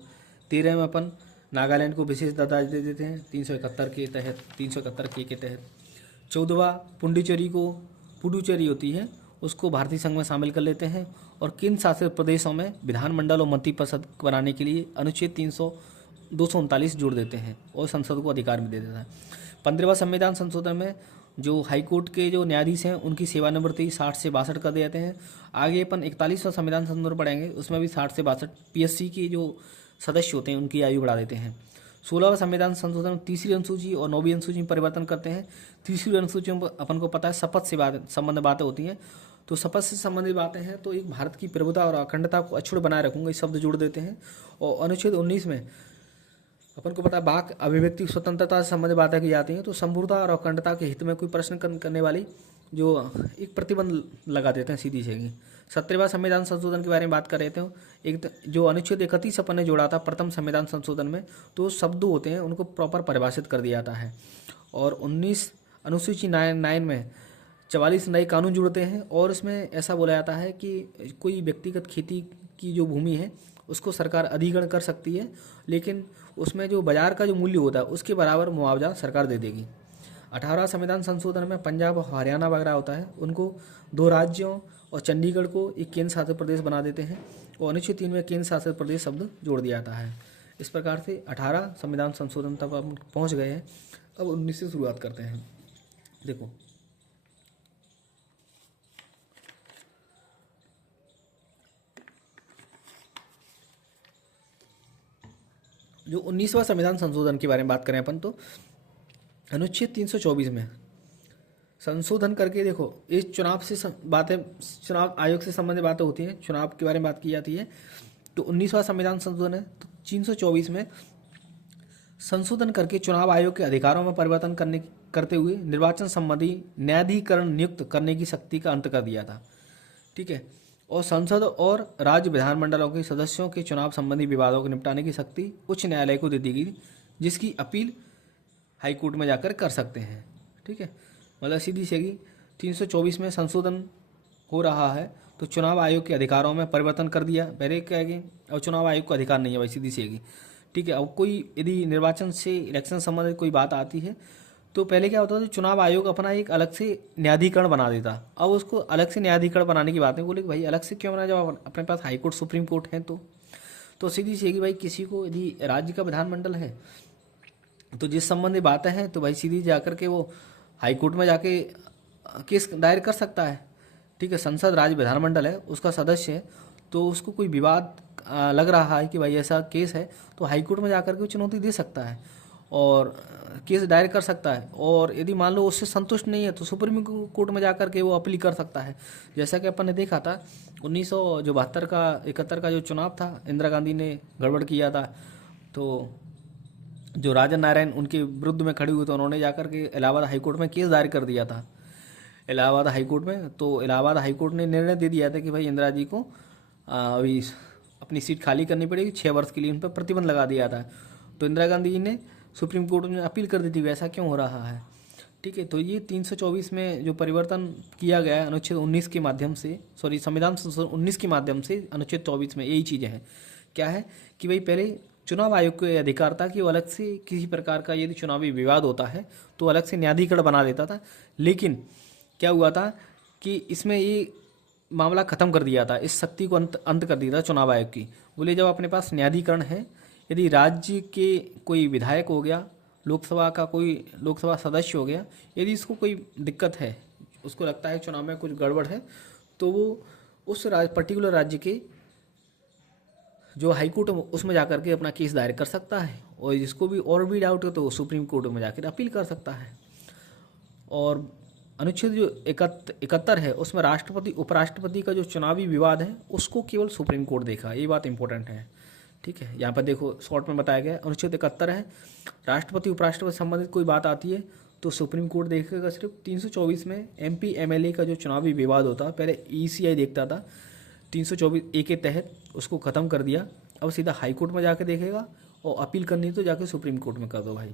13 में अपन नागालैंड को विशेष दर्जा दे देते हैं 371 के तहत, 371 के तहत। 14वां पुडुचेरी होती है, उसको भारतीय संघ में शामिल कर लेते हैं और केंद्र शासित प्रदेशों में विधानमंडल और मंत्रिपरिषद बनाने के लिए अनुच्छेद 239 जोड़ देते हैं और संसद को अधिकार में दे देता है। 15वां संविधान संशोधन में जो हाईकोर्ट के जो न्यायाधीश हैं उनकी सेवानिवृत्ति 60 से 62 कर देते हैं। आगे अपन 41वां संविधान संशोधन पढ़ेंगे, उसमें भी 60 से 62 पीएससी की जो सदस्य होते हैं उनकी आयु बढ़ा देते हैं। 16वां संविधान संशोधन में तीसरी अनुसूची और 9वीं अनुसूची में परिवर्तन करते हैं। तीसरी अनुसूची में अपन को पता है शपथ से संबंधित बातें होती हैं, तो शपथ से संबंधित बातें हैं तो एक भारत की प्रभुता और अखंडता को अक्षुण्ण बनाए रखूंगा, इस शब्द जोड़ देते हैं। और अनुच्छेद 19 में अपन को पता है वाक अभिव्यक्ति स्वतंत्रता से संबंधित बातें की जाती हैं, तो संपूर्णता और अखंडता के हित में कोई प्रश्न करने वाली जो एक प्रतिबंध लगा देते हैं सीधी सीधी। 17वां संविधान संशोधन के बारे में बात कर रहे थे, एक जो अनुच्छेद 31 अपन ने जोड़ा था प्रथम संविधान संशोधन में, तो शब्द होते हैं उनको प्रॉपर परिभाषित कर दिया जाता है। और 19 अनुसूची 9 में 44 नए कानून जुड़ते हैं और इसमें ऐसा बोला जाता है कि कोई व्यक्तिगत खेती की जो भूमि है उसको सरकार अधिग्रहण कर सकती है, लेकिन उसमें जो बाजार का जो मूल्य होता है उसके बराबर मुआवजा सरकार दे देगी। 18वां संविधान संशोधन में पंजाब और हरियाणा वगैरह होता है, उनको 2 राज्यों और चंडीगढ़ को एक केंद्र शासित प्रदेश बना देते हैं और अनुच्छेद 3 में केंद्र शासित प्रदेश शब्द जोड़ दिया जाता है। इस प्रकार से 18 संविधान संशोधन तक हम पहुँच गए हैं। अब 19 से शुरुआत करते हैं। देखो जो 19वां संविधान संशोधन के बारे में बात करें अपन, तो अनुच्छेद 324 में संशोधन करके देखो इस चुनाव से बातें, चुनाव आयोग से संबंधित बातें होती हैं, चुनाव के बारे में बात की जाती है। तो 19वां संविधान संशोधन है, तो 324 में संशोधन करके चुनाव आयोग के अधिकारों में परिवर्तन करते हुए निर्वाचन संबंधी न्यायाधिकरण नियुक्त करने की शक्ति का अंत कर दिया था। ठीक है। और संसद और राज्य विधानमंडलों के सदस्यों के चुनाव संबंधी विवादों को निपटाने की शक्ति उच्च न्यायालय को दे दी गई, जिसकी अपील हाईकोर्ट में जाकर कर सकते हैं। ठीक है, मतलब सीधी सीधी 324 में संशोधन हो रहा है तो चुनाव आयोग के अधिकारों में परिवर्तन कर दिया। पहले क्या है कि अब चुनाव आयोग को अधिकार नहीं है भाई, सीधी सीधी। ठीक है, अब कोई यदि निर्वाचन से इलेक्शन संबंधित कोई बात आती है तो पहले क्या होता था, चुनाव आयोग अपना एक अलग से न्यायाधिकरण बना देता। अब उसको अलग से न्यायाधिकरण बनाने की बात है, बोले भाई अलग से क्यों बना, जब अपने पास हाईकोर्ट सुप्रीम कोर्ट है। तो सीधी सीधी भाई किसी को यदि राज्य का विधानमंडल है तो जिस संबंधी बातें हैं तो भाई सीधी जाकर के वो हाईकोर्ट में जाके केस दायर कर सकता है। ठीक है, संसद राज्य विधानमंडल है, उसका सदस्य है, तो उसको कोई विवाद लग रहा है कि भाई ऐसा केस है, तो हाईकोर्ट में जाकर के चुनौती दे सकता है और केस दायर कर सकता है। और यदि मान लो उससे संतुष्ट नहीं है तो सुप्रीम कोर्ट में जाकर के वो अपील कर सकता है। जैसा कि अपन ने देखा था 1972 का 71 का जो चुनाव था, इंदिरा गांधी ने गड़बड़ किया था, तो जो राजन नारायण उनके विरुद्ध में खड़े हुए थे, उन्होंने जाकर के इलाहाबाद हाईकोर्ट में केस दायर कर दिया था इलाहाबाद हाईकोर्ट में। तो इलाहाबाद हाईकोर्ट ने निर्णय दे दिया था कि भाई इंदिरा जी को अभी अपनी सीट खाली करनी पड़ेगी, 6 वर्ष के लिए उन पर प्रतिबंध लगा दिया था। तो इंदिरा गांधी जी ने सुप्रीम कोर्ट में अपील कर दी थी, वैसा क्यों हो रहा है। ठीक है, तो ये 324 में जो परिवर्तन किया गया है अनुच्छेद 19 के माध्यम से, सॉरी संविधान संशोधन 19 के माध्यम से अनुच्छेद 24 में यही चीज़ें हैं। क्या है कि भाई पहले चुनाव आयोग को यह अधिकार था कि वो अलग से किसी प्रकार का यदि चुनावी विवाद होता है तो अलग से न्यायाधिकरण बना लेता था, लेकिन क्या हुआ था कि इसमें ये मामला ख़त्म कर दिया था, इस शक्ति को अंत कर दिया था चुनाव आयोग की। बोले जब अपने पास न्यायाधिकरण है, यदि राज्य के कोई विधायक हो गया, लोकसभा का कोई लोकसभा सदस्य हो गया, यदि इसको कोई दिक्कत है, उसको लगता है चुनाव में कुछ गड़बड़ है, तो वो उस पर्टिकुलर राज्य के जो हाई कोर्ट उसमें जाकर के अपना केस दायर कर सकता है, और जिसको भी और भी डाउट हो तो वो सुप्रीम कोर्ट में जाकर अपील कर सकता है। और अनुच्छेद जो 71 है उसमें राष्ट्रपति उपराष्ट्रपति का जो चुनावी विवाद है उसको केवल सुप्रीम कोर्ट देखा, ये बात इंपॉर्टेंट है। ठीक है, यहाँ पर देखो शॉर्ट में बताया गया है, अनुच्छेद 71 है, राष्ट्रपति उपराष्ट्रपति से संबंधित कोई बात आती है तो सुप्रीम कोर्ट देखेगा सिर्फ। 324 में MP MLA का जो चुनावी विवाद होता, पहले ECI देखता था, 324A के तहत उसको ख़त्म कर दिया, अब सीधा हाई कोर्ट में जाके देखेगा, और अपील करनी तो जाके सुप्रीम कोर्ट में कर दो भाई।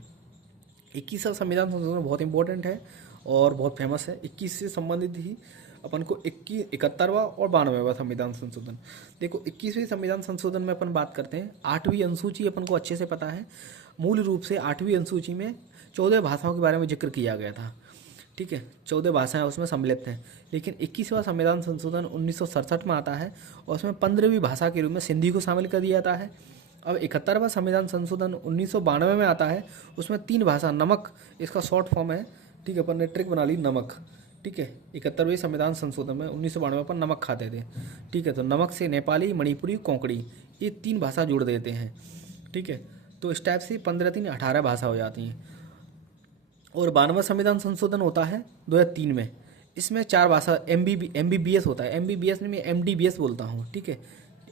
21वां संविधान संशोधन बहुत इंपॉर्टेंट है और बहुत फेमस है। 21 से संबंधित ही अपन को 71वां और 92वां संविधान संशोधन। देखो 21वें संविधान संशोधन में अपन बात करते हैं, 8वीं अनुसूची अपन को अच्छे से पता है। मूल रूप से 8वीं अनुसूची में 14 भाषाओं के बारे में जिक्र किया गया था। ठीक है, 14 भाषाएं उसमें सम्मिलित हैं, लेकिन 21वां संविधान संशोधन 1967 में आता है और उसमें 15वीं भाषा के रूप में सिंधी को शामिल कर दिया जाता है। अब 71वां संविधान संशोधन 1992 में आता है, उसमें 3 भाषा, नमक इसका शॉर्ट फॉर्म है। ठीक है, अपन ने ट्रिक बना ली नमक। ठीक है, 71वें संविधान संशोधन में 1992 पर नमक खाते थे। ठीक है, तो नमक से नेपाली, मणिपुरी, कोंकणी, ये 3 भाषा जोड़ देते हैं। ठीक है, तो इस टाइप से 15 3 18 भाषा हो जाती हैं। और 92वां संविधान संशोधन होता है 2003 में, इसमें 4 भाषा MBBS होता है। MBBS नहीं, मैं MDBS बोलता हूँ। ठीक है,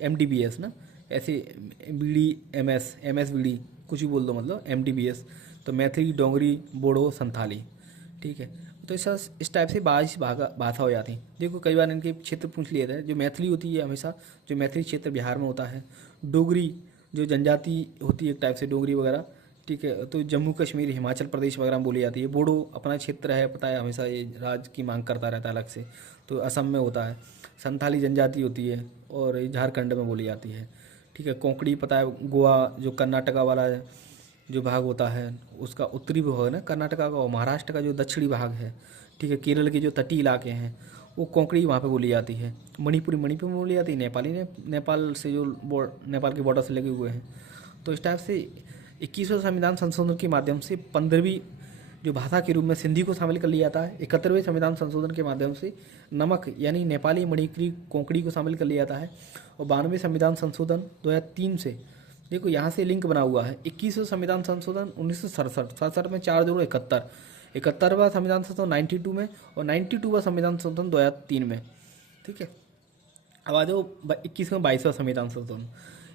MDBS ना, ऐसे BD MS BD कुछ भी बोल दो, मतलब MDBS। तो मैथिली, डोगरी, बोडो, संथाली। ठीक है, तो इस टाइप से 22 भाषा हो जाती हैं। देखो कई बार इनके क्षेत्र पूछ लिया था, जो मैथिली होती है हमेशा जो मैथिली क्षेत्र बिहार में होता है, डोगरी जो जनजाति होती है एक टाइप से डोगरी वगैरह। ठीक है, तो जम्मू कश्मीर, हिमाचल प्रदेश वगैरह में बोली जाती है। बोडो अपना क्षेत्र है, पता है, हमेशा ये राज्य की मांग करता रहता है अलग से, तो असम में होता है। संथाली जनजाति होती है और ये झारखंड में बोली जाती है। ठीक है, कोंकणी पता है, गोवा जो कर्नाटका वाला जो भाग होता है उसका उत्तरी भाग है ना कर्नाटका का, और महाराष्ट्र का जो दक्षिणी भाग है। ठीक है, केरल के जो तटीय इलाके हैं वो कोंकणी वहाँ पे बोली जाती है। मणिपुरी मणिपुर में बोली जाती है। नेपाली ने नेपाल से जो नेपाल के बॉर्डर से लगे हुए हैं। तो इस टाइप से 21वें संविधान संशोधन के माध्यम से 15वीं जो भाषा के रूप में सिंधी को शामिल कर लिया जाता है। 71वें संविधान संशोधन के माध्यम से नमक यानी नेपाली, मणिपुरी, कोंकणी को शामिल कर लिया जाता है। और 92वें संविधान संशोधन 2003 से, देखो यहाँ से लिंक बना हुआ है, 21वें संविधान संशोधन 1967 में 4 जोड़ो 71, 71वां संविधान संशोधन 92 में, और 92वां संविधान संशोधन 2003 में। ठीक है, अब आ जाओ 21वें 22वां संविधान संशोधन।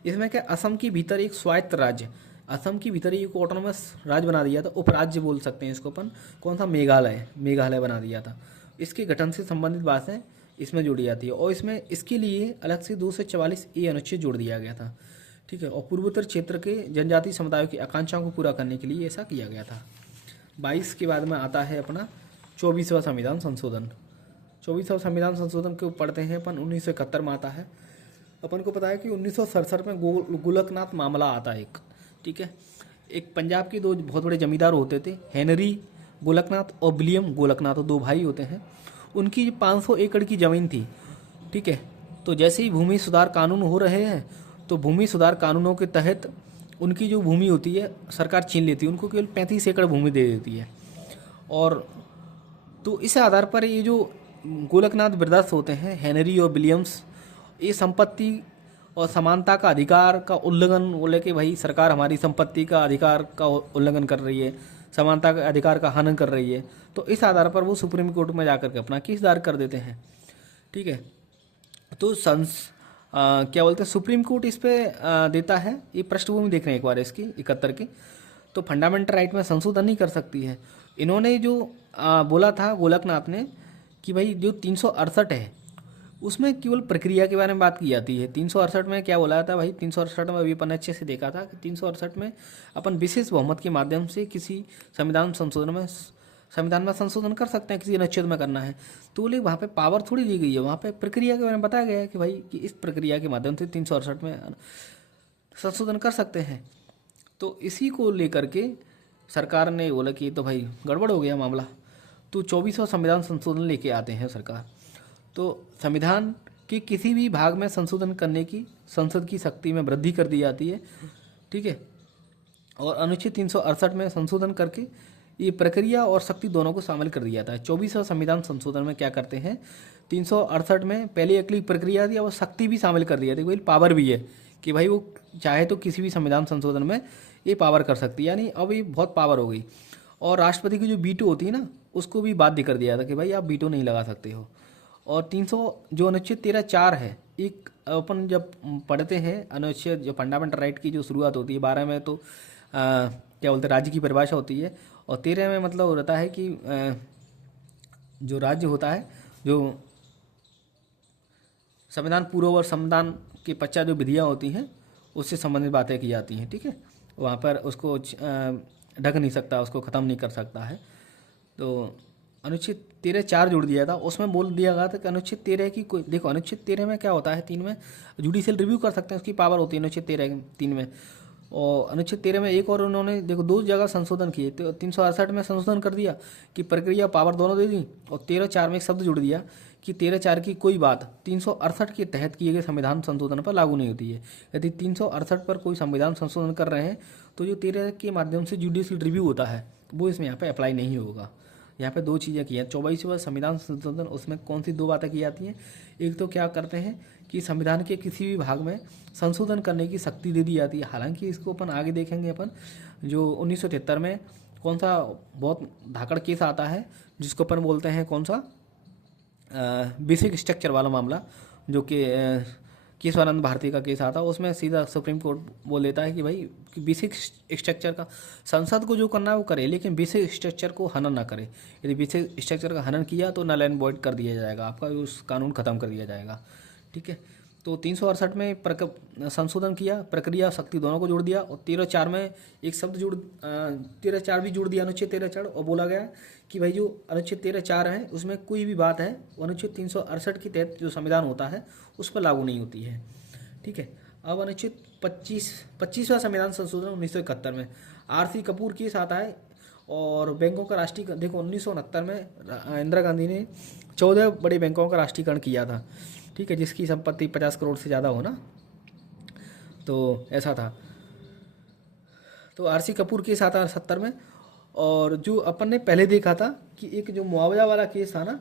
इसमें क्या, असम के भीतर एक स्वायत्त राज्य, असम के भीतर एक ऑटोनोमस राज्य बना दिया था, उपराज्य बोल सकते हैं इसको अपन, कौन सा, मेघालय बना दिया था। इसके गठन से संबंधित बातें इसमें जोड़ी जाती है, और इसमें इसके लिए अलग से 244A अनुच्छेद जोड़ दिया गया था। ठीक है, और पूर्वोत्तर क्षेत्र के जनजातीय समुदायों की आकांक्षाओं को पूरा करने के लिए ऐसा किया गया था। 22 के बाद में आता है अपना 24वां संविधान संशोधन। 24वां संविधान संशोधन को पढ़ते हैं अपन, 1971 में आता है। अपन को पता है कि 1967 में गोलकनाथ मामला आता है एक। ठीक है, एक पंजाब के 2 बहुत बड़े जमींदार होते थे, हेनरी गोलकनाथ और विलियम गोलकनाथ, 2 भाई होते हैं। उनकी 500 एकड़ की ज़मीन थी। ठीक है, तो जैसे ही भूमि सुधार कानून हो रहे हैं तो भूमि सुधार कानूनों के तहत उनकी जो भूमि होती है सरकार छीन लेती है, उनको केवल 35 एकड़ भूमि दे देती है। और तो इस आधार पर ये जो गोलकनाथ ब्रदर्स होते हैं, हेनरी और विलियम्स, ये संपत्ति और समानता का अधिकार का उल्लंघन बोले कि भाई सरकार हमारी संपत्ति का अधिकार का उल्लंघन कर रही है, समानता के अधिकार का हनन कर रही है। तो इस आधार पर वो सुप्रीम कोर्ट में जाकर के अपना केस दायर कर देते हैं। ठीक है, तो क्या बोलते हैं, सुप्रीम कोर्ट इस पे देता है। ये पृष्ठभूमि देख रहे हैं एक बार इसकी 71 की, तो फंडामेंटल राइट में संशोधन नहीं कर सकती है। इन्होंने जो बोला था गोलकनाथ ने कि भाई जो 368 है उसमें केवल प्रक्रिया के बारे में बात की जाती है। 368 में क्या बोला था भाई, 368 में अभी अपन ने अच्छे से देखा था कि 368 में अपन विशेष बहुमत के माध्यम से किसी संविधान में संशोधन कर सकते हैं, किसी अनुच्छेद में करना है। तो बोले वहाँ पे पावर थोड़ी दी गई है, वहाँ पे प्रक्रिया के बारे में बताया गया है कि भाई कि इस प्रक्रिया के माध्यम से 368 में संशोधन कर सकते हैं। तो इसी को लेकर के सरकार ने बोला कि तो भाई गड़बड़ हो गया मामला, तो 24वां संविधान संशोधन लेके आते हैं सरकार। तो संविधान के किसी भी भाग में संशोधन करने की संसद की शक्ति में वृद्धि कर दी जाती है, ठीक है। और अनुच्छेद 368 में संशोधन करके ये प्रक्रिया और शक्ति दोनों को शामिल कर दिया जाता है। 24वां संविधान संशोधन में क्या करते हैं, 368 में पहले अगली प्रक्रिया थी और शक्ति भी शामिल कर दिया था, भाई पावर भी है कि भाई वो चाहे तो किसी भी संविधान संशोधन में ये पावर कर सकती है, यानी अब ये बहुत पावर हो गई। और राष्ट्रपति की जो वीटो होती है ना, उसको भी बाध्य कर दिया था कि भाई आप वीटो नहीं लगा सकते हो। और 300 जो अनुच्छेद 13(4) है, एक अपन जब पढ़ते हैं अनुच्छेद जो फंडामेंटल राइट की जो शुरुआत होती है, 12 में तो क्या बोलते हैं राज्य की परिभाषा होती है, और 13 में मतलब रहता है कि जो राज्य होता है, जो संविधान पूर्व और संविधान के पश्चात जो विधियाँ होती हैं उससे संबंधित बातें की जाती हैं, ठीक है। वहाँ पर उसको ढक नहीं सकता, उसको ख़त्म नहीं कर सकता है। तो अनुच्छेद 13(4) जोड़ दिया था, उसमें बोल दिया गया था कि अनुच्छेद 13 की कोई, देखो अनुच्छेद 13 में क्या होता है, 3 में जुडिशियल रिव्यू कर सकते हैं, उसकी पावर होती है अनुच्छेद 3 में। और अनुच्छेद 13 में एक और उन्होंने देखो 2 जगह संशोधन किए, तो 368 में संशोधन कर दिया कि प्रक्रिया पावर दोनों दे दी, और 13(4) में एक शब्द जुड़ दिया कि 13(4) की कोई बात 368 के तहत किए गए संविधान संशोधन पर लागू नहीं होती है। यदि 368 पर कोई संविधान संशोधन कर रहे हैं तो जो 13 के माध्यम से जुडिशियल रिव्यू होता है वो इसमें यहाँ पे अप्लाई नहीं होगा। यहाँ पे 2 चीज़ें की हैं। 24वां संविधान संशोधन, उसमें कौन सी 2 बातें की जाती हैं, एक तो क्या करते हैं कि संविधान के किसी भी भाग में संशोधन करने की शक्ति दे दी जाती है। हालांकि इसको अपन आगे देखेंगे, अपन जो 1973 में कौन सा बहुत धाकड़ केस आता है जिसको अपन बोलते हैं कौन सा, बेसिक स्ट्रक्चर वाला मामला, जो कि केशवानंद भारती का केस आता है, उसमें सीधा सुप्रीम कोर्ट बोल देता है कि भाई बेसिक स्ट्रक्चर का संसद को जो करना है वो करे, लेकिन बेसिक स्ट्रक्चर को हनन ना करे। यदि बेसिक स्ट्रक्चर का हनन किया तो नल एंड वॉइड कर दिया जाएगा, आपका उस कानून खत्म कर दिया जाएगा, ठीक है। तो 368 में संशोधन किया, प्रक्रिया शक्ति दोनों को जोड़ दिया, और 13(4) में एक शब्द 13(4) भी जोड़ दिया अनुच्छेद 13(4), और बोला गया कि भाई जो अनुच्छेद 13(4) है उसमें कोई भी बात है अनुच्छेद 368 के तहत जो संविधान होता है उस पर लागू नहीं होती है, ठीक है। अब अनुच्छेद 25वां संविधान संशोधन 1971 में RC कपूर केस आता है, और बैंकों का राष्ट्रीय, देखो 1969 में इंदिरा गांधी ने 14 बड़े बैंकों का राष्ट्रीयकरण किया था, ठीक है, जिसकी संपत्ति 50 करोड़ से ज़्यादा हो ना, तो ऐसा था। तो RC कपूर केस आता है 70 में। और जो अपन ने पहले देखा था कि एक जो मुआवजा वाला केस था ना,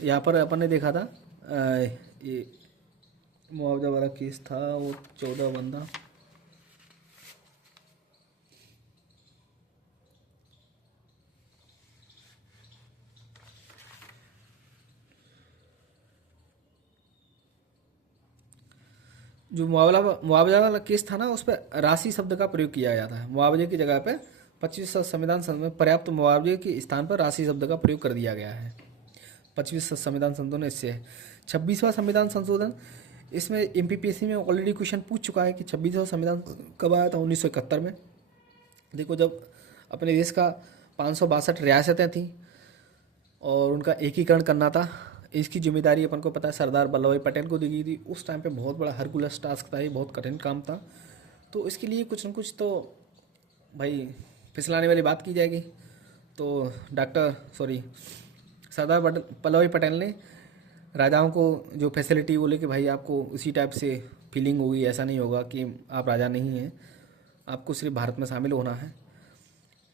यहाँ पर अपन ने देखा था ये मुआवजा वाला केस था, वो 14 बंदा, जो मुआवजा वाला केस था ना, उस पर राशि शब्द का प्रयोग किया गया था। मुआवजे की जगह पे 25वां संविधान में पर्याप्त मुआवजे के स्थान पर राशि शब्द का प्रयोग कर दिया गया है। 25वां संविधान संशोधन इससे है। 26वां संविधान संशोधन, इसमें MPPSC में ऑलरेडी क्वेश्चन पूछ चुका है कि 26वां संविधान कब आया था, 1971 में। देखो जब अपने देश का 562 रियासतें थीं और उनका एकीकरण करना था, इसकी जिम्मेदारी अपन को पता है सरदार वल्लभ भाई पटेल को दी गई थी। उस टाइम पे बहुत बड़ा हरकुलस टास्क था, ये बहुत कठिन काम था। तो इसके लिए कुछ न कुछ तो भाई फिसलाने वाली बात की जाएगी। तो सरदार वल्लभ भाई पटेल ने राजाओं को जो फैसिलिटी बोले कि भाई आपको उसी टाइप से फीलिंग होगी, ऐसा नहीं होगा कि आप राजा नहीं हैं, आपको सिर्फ भारत में शामिल होना है।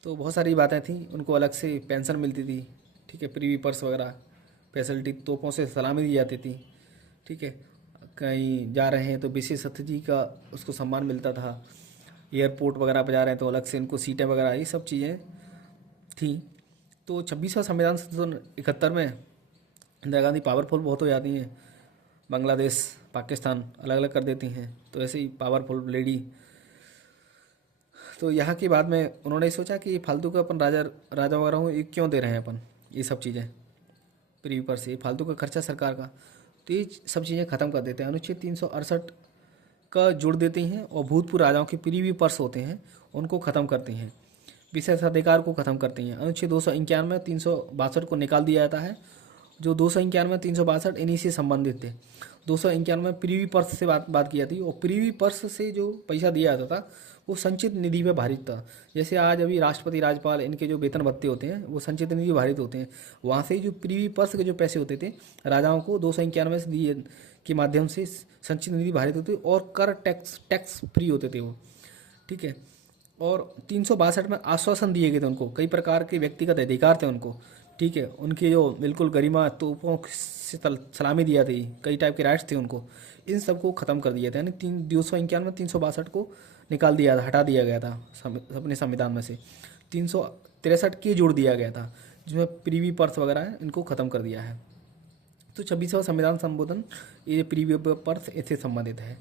तो बहुत सारी बातें थी, उनको अलग से पेंशन मिलती थी, ठीक है, प्रीवी पर्स वगैरह फैसिलिटी, तोपों से सलामी दी जाती थी, ठीक है। कहीं जा रहे हैं तो विशेष अतिथि का उसको सम्मान मिलता था, एयरपोर्ट वगैरह पर जा रहे हैं तो अलग से उनको सीटें वगैरह, ये सब चीज़ें थी। तो 26वां संविधान संशोधन 71 में इंदिरा गांधी पावरफुल बहुत हो जाती हैं, बांग्लादेश पाकिस्तान अलग अलग कर देती हैं, तो ऐसे ही पावरफुल लेडी। तो यहाँ के बाद में उन्होंने सोचा कि फालतू का अपन राजा वगैरह हो, ये क्यों दे रहे हैं अपन ये सब चीज़ें, प्रीवी पर से फालतू का खर्चा सरकार का। तो ये सब चीज़ें ख़त्म कर देते हैं। अनुच्छेद 368 का जोड़ देते हैं और भूतपूर्व राजाओं के प्रीवी पर्स होते हैं उनको ख़त्म करते हैं, विशेषाधिकार को ख़त्म करते हैं। अनुच्छेद 291 362 को निकाल दिया जाता है। जो 291 362 इन्हीं से संबंधित थे। 291 प्रीवी पर्स से बात की जाती है, और प्रीवी पर्स से जो पैसा दिया जाता था वो संचित निधि में भारित था। जैसे आज अभी राष्ट्रपति राज्यपाल इनके जो वेतन भत्ते होते हैं वो संचित निधि भारित होते हैं, वहाँ से जो प्रीवी पर्स के जो पैसे होते थे राजाओं को 291 से दिए के माध्यम से संचित निधि भारित होती और कर टैक्स फ्री होते थे वो, ठीक है। और 362 में आश्वासन दिए गए थे उनको, कई प्रकार के व्यक्तिगत अधिकार थे उनको, ठीक है। उनके जो बिल्कुल गरिमा तोपों से सलामी दिया थी, कई टाइप के राइट्स थे उनको, इन सबको ख़त्म कर दिया था। यानी 291 362 को निकाल दिया था, हटा दिया गया था अपने संविधान में से। 363 के जोड़ दिया गया था जिसमें प्रीवी पर्स वगैरह है, इनको ख़त्म कर दिया है। तो 26वां संविधान संशोधन ये प्रीवी पर्स इससे संबंधित है।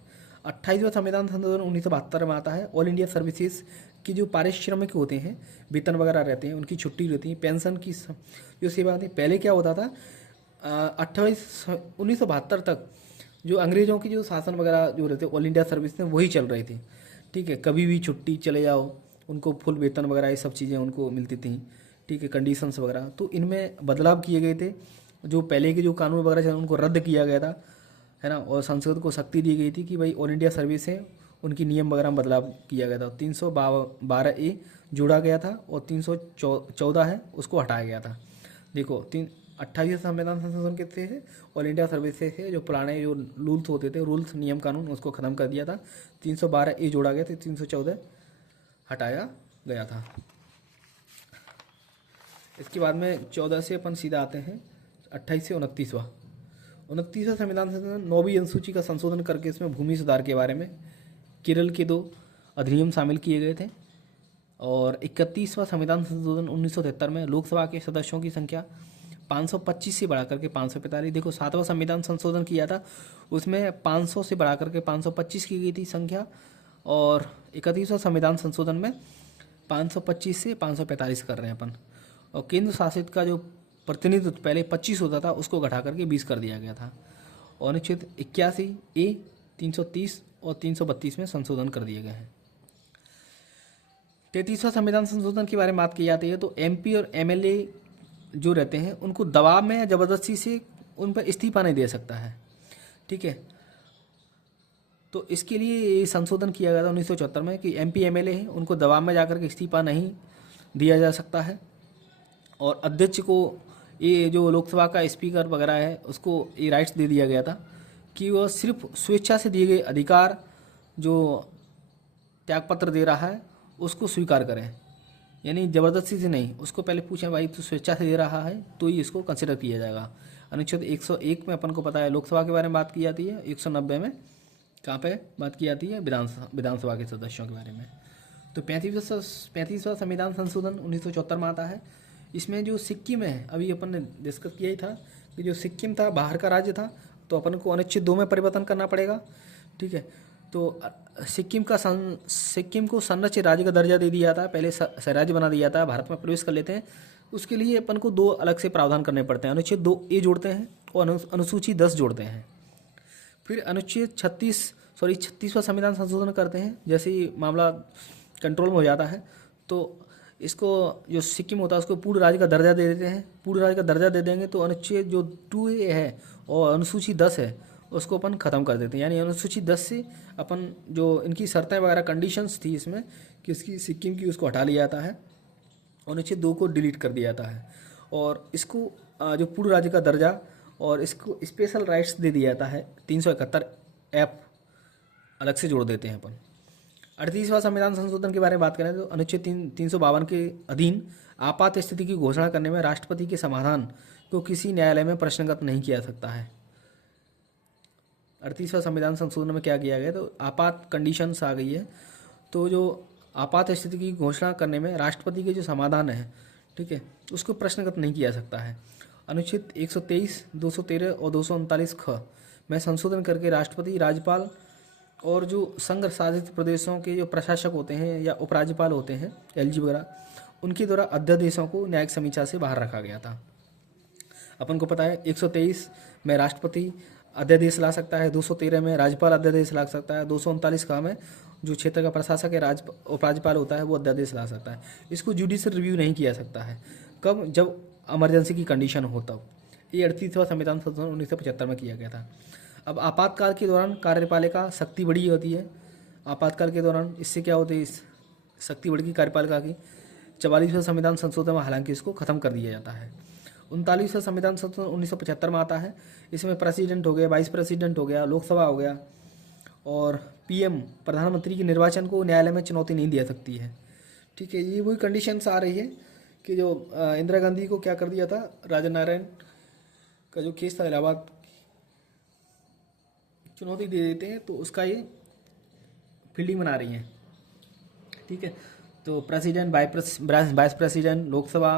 28वां संविधान संशोधन 1972 में आता है। ऑल इंडिया सर्विसेज की जो पारिश्रमिक होते हैं, वेतन वगैरह रहते हैं, उनकी छुट्टी रहती है, पेंशन की जो सेवा थी, पहले क्या होता था 1972 तक जो अंग्रेज़ों की जो शासन वगैरह जो रहते ऑल इंडिया सर्विस में वही चल रही थी, ठीक है। कभी भी छुट्टी चले जाओ, उनको फुल वेतन वगैरह ये सब चीज़ें उनको मिलती थी, ठीक है, कंडीशंस वगैरह। तो इनमें बदलाव किए गए थे, जो पहले के जो कानून वगैरह थे उनको रद्द किया गया था, है ना, और संसद को शक्ति दी गई थी कि भाई ऑल इंडिया सर्विस है उनकी नियम वगैरह में बदलाव किया गया था। 312A जोड़ा गया था और 314 है उसको हटाया गया था। देखो 28वें संविधान संशोधन कितने है, ऑल इंडिया सर्विस से जो पुराने जो रूल्स होते थे, रूल्स नियम कानून, उसको ख़त्म कर दिया था। 312A जोड़ा गया था, 314 हटाया गया था। इसके बाद में 14 से अपन सीधा आते हैं 28 से 29वां संविधान संशोधन 9वीं अनुसूची का संशोधन करके इसमें भूमि सुधार के बारे में केरल के 2 अधिनियम शामिल किए गए थे। और 31वां संविधान संशोधन 1973 में लोकसभा के सदस्यों की संख्या 525 से बढ़ा करके 545। देखो 7वां संविधान संशोधन किया था, उसमें 500 से बढ़ा करके 525 की गई थी संख्या, और 31वां संविधान संशोधन में 525 से 545 कर रहे हैं अपन। और केंद्र शासित का जो प्रतिनिधित्व पहले 25 होता था उसको घटा करके 20 कर दिया गया था। और अनुच्छेद 81A 330 और 332 में संशोधन कर दिए गए हैं। 33वां संविधान संशोधन के बारे में बात की जाती है तो MP और MLA जो रहते हैं उनको दबाव में या ज़बरदस्ती से उन पर इस्तीफा नहीं दे सकता है, ठीक है। तो इसके लिए ये संशोधन किया गया था 1974 में कि MP MLA है उनको दबाव में जाकर के इस्तीफा नहीं दिया जा सकता है। और अध्यक्ष को ये जो लोकसभा का स्पीकर वगैरह है उसको ये राइट्स दे दिया गया था कि वह सिर्फ स्वेच्छा से दिए गए अधिकार जो त्यागपत्र दे रहा है उसको स्वीकार करें, यानी ज़बरदस्ती से नहीं। उसको पहले पूछें भाई तू स्वेच्छा से दे रहा है तो ही इसको कंसिडर किया जाएगा। अनुच्छेद 101 में अपन को पता है लोकसभा के बारे में बात की जाती है, 190 में कहाँ पे बात की जाती है विधानसभा के सदस्यों के बारे में। तो 35वां संविधान संशोधन 1974 में आता है। इसमें जो सिक्किम है, अभी अपन ने डिस्कस किया ही था कि जो सिक्किम था बाहर का राज्य था, तो अपन को अनुच्छेद 2 में परिवर्तन करना पड़ेगा, ठीक है। तो सिक्किम को संरक्षित राज्य का दर्जा दे दिया था, पहले राज्य बना दिया था, भारत में प्रवेश कर लेते हैं। उसके लिए अपन को 2 अलग से प्रावधान करने पड़ते हैं। अनुच्छेद 2A जोड़ते हैं और अनुसूची 10 जोड़ते हैं। फिर अनुच्छेद 36वां संविधान संशोधन करते हैं। जैसे ही मामला कंट्रोल में हो जाता है तो इसको जो सिक्किम होता है उसको पूर्ण राज्य का दर्जा दे देते हैं। पूर्ण राज्य का दर्जा दे देंगे तो अनुच्छेद जो 2A है और अनुसूची 10 है उसको अपन ख़त्म कर देते हैं। यानी अनुसूची 10 से अपन जो इनकी शर्तें वगैरह कंडीशंस थी इसमें कि उसकी सिक्किम की उसको हटा लिया जाता है, अनुच्छेद 2 को डिलीट कर दिया जाता है और इसको जो पूर्ण राज्य का दर्जा और इसको स्पेशल राइट्स दे दिया जाता है। 371F अलग से जोड़ देते हैं अपन। 38वां संविधान संशोधन के बारे में बात करें तो अनुच्छेद 352 के अधीन आपात स्थिति की घोषणा करने में राष्ट्रपति के समाधान को किसी न्यायालय में प्रश्नगत नहीं किया जा सकता है। 38वां संविधान संशोधन में क्या किया गया तो आपात कंडीशंस आ गई है, तो जो आपात स्थिति की घोषणा करने में राष्ट्रपति के जो समाधान है, ठीक है, उसको प्रश्नगत नहीं किया जा सकता है। अनुच्छेद 123, 213 और 239 ख में संशोधन करके राष्ट्रपति, राज्यपाल और जो संघ शासित प्रदेशों के जो प्रशासक होते हैं या उपराज्यपाल होते हैं LG वगैरह, उनके द्वारा अध्यादेशों को न्यायिक समीक्षा से बाहर रखा गया था। अपन को पता है 123 में राष्ट्रपति अध्यादेश ला सकता है, 213 में राज्यपाल अध्यादेश ला सकता है, 239 का में जो क्षेत्र का प्रशासक है उपराज्यपाल होता है वो अध्यादेश ला सकता है। इसको जुडिशियल रिव्यू नहीं किया सकता है। कब? जब इमरजेंसी की कंडीशन हो तब। ये 38वां संविधान संशोधन 1975 में किया गया था। अब आपातकाल के दौरान कार्यपालिका शक्ति बड़ी होती है। आपातकाल के दौरान इससे क्या होती है, शक्ति बढ़ी कार्यपालिका की। 44वां संविधान संशोधन में हालांकि इसको खत्म कर दिया जाता है। 39वां संविधान संशोधन 1975 में आता है। इसमें प्रेसिडेंट हो गया, वाइस प्रेसिडेंट हो गया, लोकसभा हो गया, और पीएम प्रधानमंत्री के निर्वाचन को न्यायालय में चुनौती नहीं दे सकती है। ठीक है, ये वही कंडीशंस आ रही है कि जो इंदिरा गांधी को क्या कर दिया था, राजा नारायण का जो केस था इलाहाबाद, चुनौती दे देते हैं, तो उसका ये फील्डिंग बना रही हैं। ठीक है, तो प्रेसिडेंट, वाइस प्रेसिडेंट, लोकसभा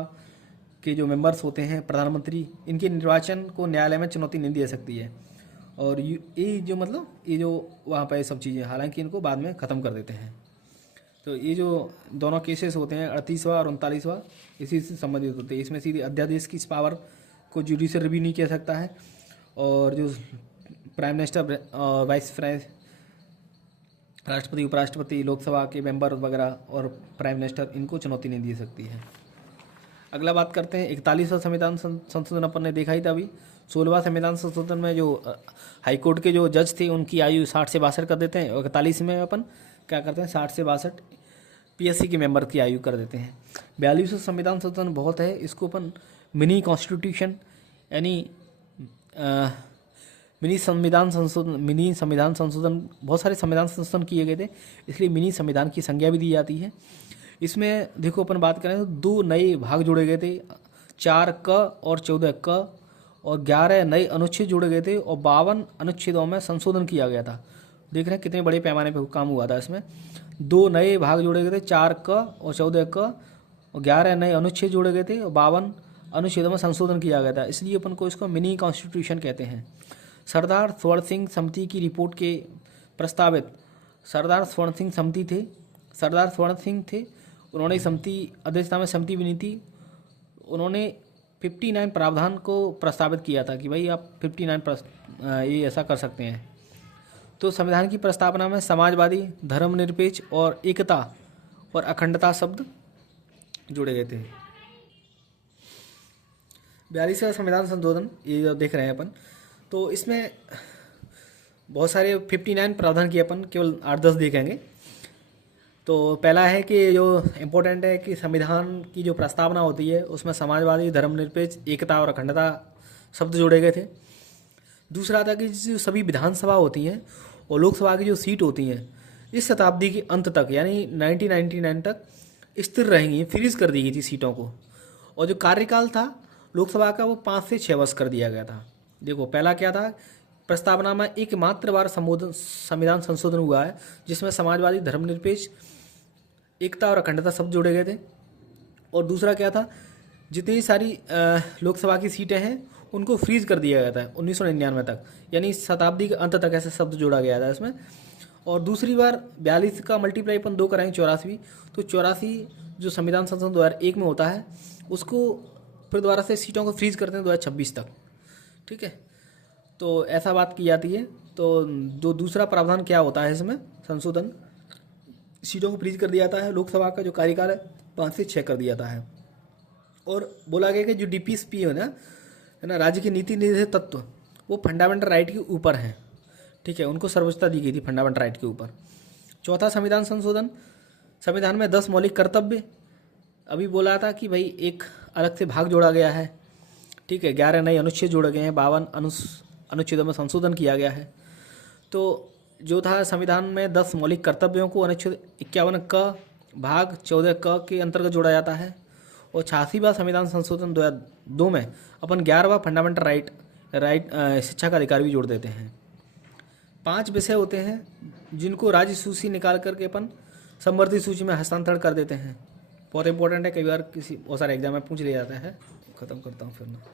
के जो मेंबर्स होते हैं, प्रधानमंत्री, इनके निर्वाचन को न्यायालय में चुनौती नहीं दे सकती है। और ये जो मतलब ये जो वहाँ पर सब चीज़ें हालांकि इनको बाद में ख़त्म कर देते हैं। तो ये जो दोनों केसेस होते हैं 38वां और 39वां इसी से संबंधित होते हैं। इसमें सीधे अध्यादेश की इस पावर को जुडिशियल रिव्यू नहीं किया सकता है, और जो प्राइम मिनिस्टर, वाइस राष्ट्रपति, उपराष्ट्रपति, लोकसभा के मेंबर वगैरह और प्राइम मिनिस्टर, इनको चुनौती नहीं दी सकती है। अगला बात करते हैं 41वां संविधान संशोधन अपन ने देखा ही था अभी। 16वां संविधान संशोधन में जो हाईकोर्ट के जो जज थे उनकी आयु 60 से 62 कर देते हैं, और 41 में अपन क्या करते हैं 60 से 62 पीएससी के मेंबर की आयु कर देते हैं। 42वां संविधान संशोधन बहुत है, इसको अपन मिनी कॉन्स्टिट्यूशन यानी मिनी संविधान संशोधन, बहुत सारे संविधान संशोधन किए गए थे, इसलिए मिनी संविधान की संज्ञा भी दी जाती है। इसमें देखो अपन बात करें तो 2 नए भाग जोड़े गए थे, 4 क और 14 क, और 11 नए अनुच्छेद जोड़े गए थे, और 52 अनुच्छेदों में संशोधन किया गया था। देख रहे हैं कितने बड़े पैमाने पर काम हुआ था। इसमें 2 नए भाग जोड़े गए थे, 4 क और 14 क, और 11 नए अनुच्छेद जोड़े गए थे, और 52 अनुच्छेदों में संशोधन किया गया था। इसलिए अपन को इसको मिनी कॉन्स्टिट्यूशन कहते हैं। सरदार स्वर्ण सिंह समिति की रिपोर्ट के प्रस्तावित सरदार स्वर्ण सिंह थे। उन्होंने समिति अध्यक्षता में समिति बनी थी। उन्होंने 59 प्रावधान को प्रस्तावित किया था कि भाई आप 59 ये ऐसा कर सकते हैं। तो संविधान की प्रस्तावना में समाजवादी, धर्मनिरपेक्ष और एकता और अखंडता शब्द जोड़े गए थे। 42वां संविधान संशोधन ये जो देख रहे हैं अपन, तो इसमें बहुत सारे 59 प्रावधान किए, अपन केवल 8-10 देखेंगे। तो पहला है कि जो इम्पोर्टेंट है कि संविधान की जो प्रस्तावना होती है उसमें समाजवादी, धर्मनिरपेक्ष, एकता और अखंडता शब्द जोड़े गए थे। दूसरा था कि जो सभी विधानसभा होती हैं और लोकसभा की जो सीट होती हैं इस शताब्दी के अंत तक यानी 1999 तक स्थिर रहेंगी, फ्रीज कर दी गई थी सीटों को। और जो कार्यकाल था लोकसभा का वो 5 से 6 वर्ष कर दिया गया था। देखो पहला क्या था, प्रस्तावना में एकमात्र बार संविधान संशोधन हुआ है जिसमें समाजवादी, धर्मनिरपेक्ष, एकता और अखंडता शब्द जोड़े गए थे। और दूसरा क्या था, जितनी सारी लोकसभा की सीटें हैं उनको फ्रीज कर दिया गया था 1999 तक, यानी शताब्दी के अंत तक ऐसे शब्द जोड़ा गया था इसमें। और दूसरी बार 42 का मल्टीप्लाई अपन 2 कराएंगे 84वीं, तो 84 जो संविधान संशोधन 2001 में होता है उसको फिर दोबारा से सीटों को फ्रीज करते हैं 2026 तक। ठीक है, तो ऐसा बात की जाती है। तो जो दूसरा प्रावधान क्या होता है इसमें संशोधन, सीटों को फ्रीज कर दिया जाता है, लोकसभा का जो कार्यकाल है 5 से 6 कर दिया जाता है। और बोला गया कि जो डीपीएसपी है ना राज्य के नीति निर्देशक तत्व वो फंडामेंटल राइट के ऊपर हैं। ठीक है, उनको सर्वोच्चता दी गई थी फंडामेंटल राइट के ऊपर। चौथा संविधान संशोधन, संविधान में 10 मौलिक कर्तव्य, अभी बोला था कि भाई एक अलग से भाग जोड़ा गया है। ठीक है, 11 नए अनुच्छेद जोड़े गए हैं, 52 अनुच्छेदों में संशोधन किया गया है। तो जो था संविधान में 10 मौलिक कर्तव्यों को अनुच्छेद 51 क भाग 14 क के अंतर्गत जोड़ा जाता है। और 86वां संविधान संशोधन 2002 में अपन 11वां फंडामेंटल राइट शिक्षा का अधिकार भी जोड़ देते हैं। 5 विषय होते हैं जिनको राज्य सूची निकाल करके अपन संवर्धित सूची में हस्तांतरण कर देते हैं। बहुत इंपॉर्टेंट है, कई बार किसी बहुत सारे एग्जाम में पूछ लिया जाता है। खत्म करता हूँ फिर मैं।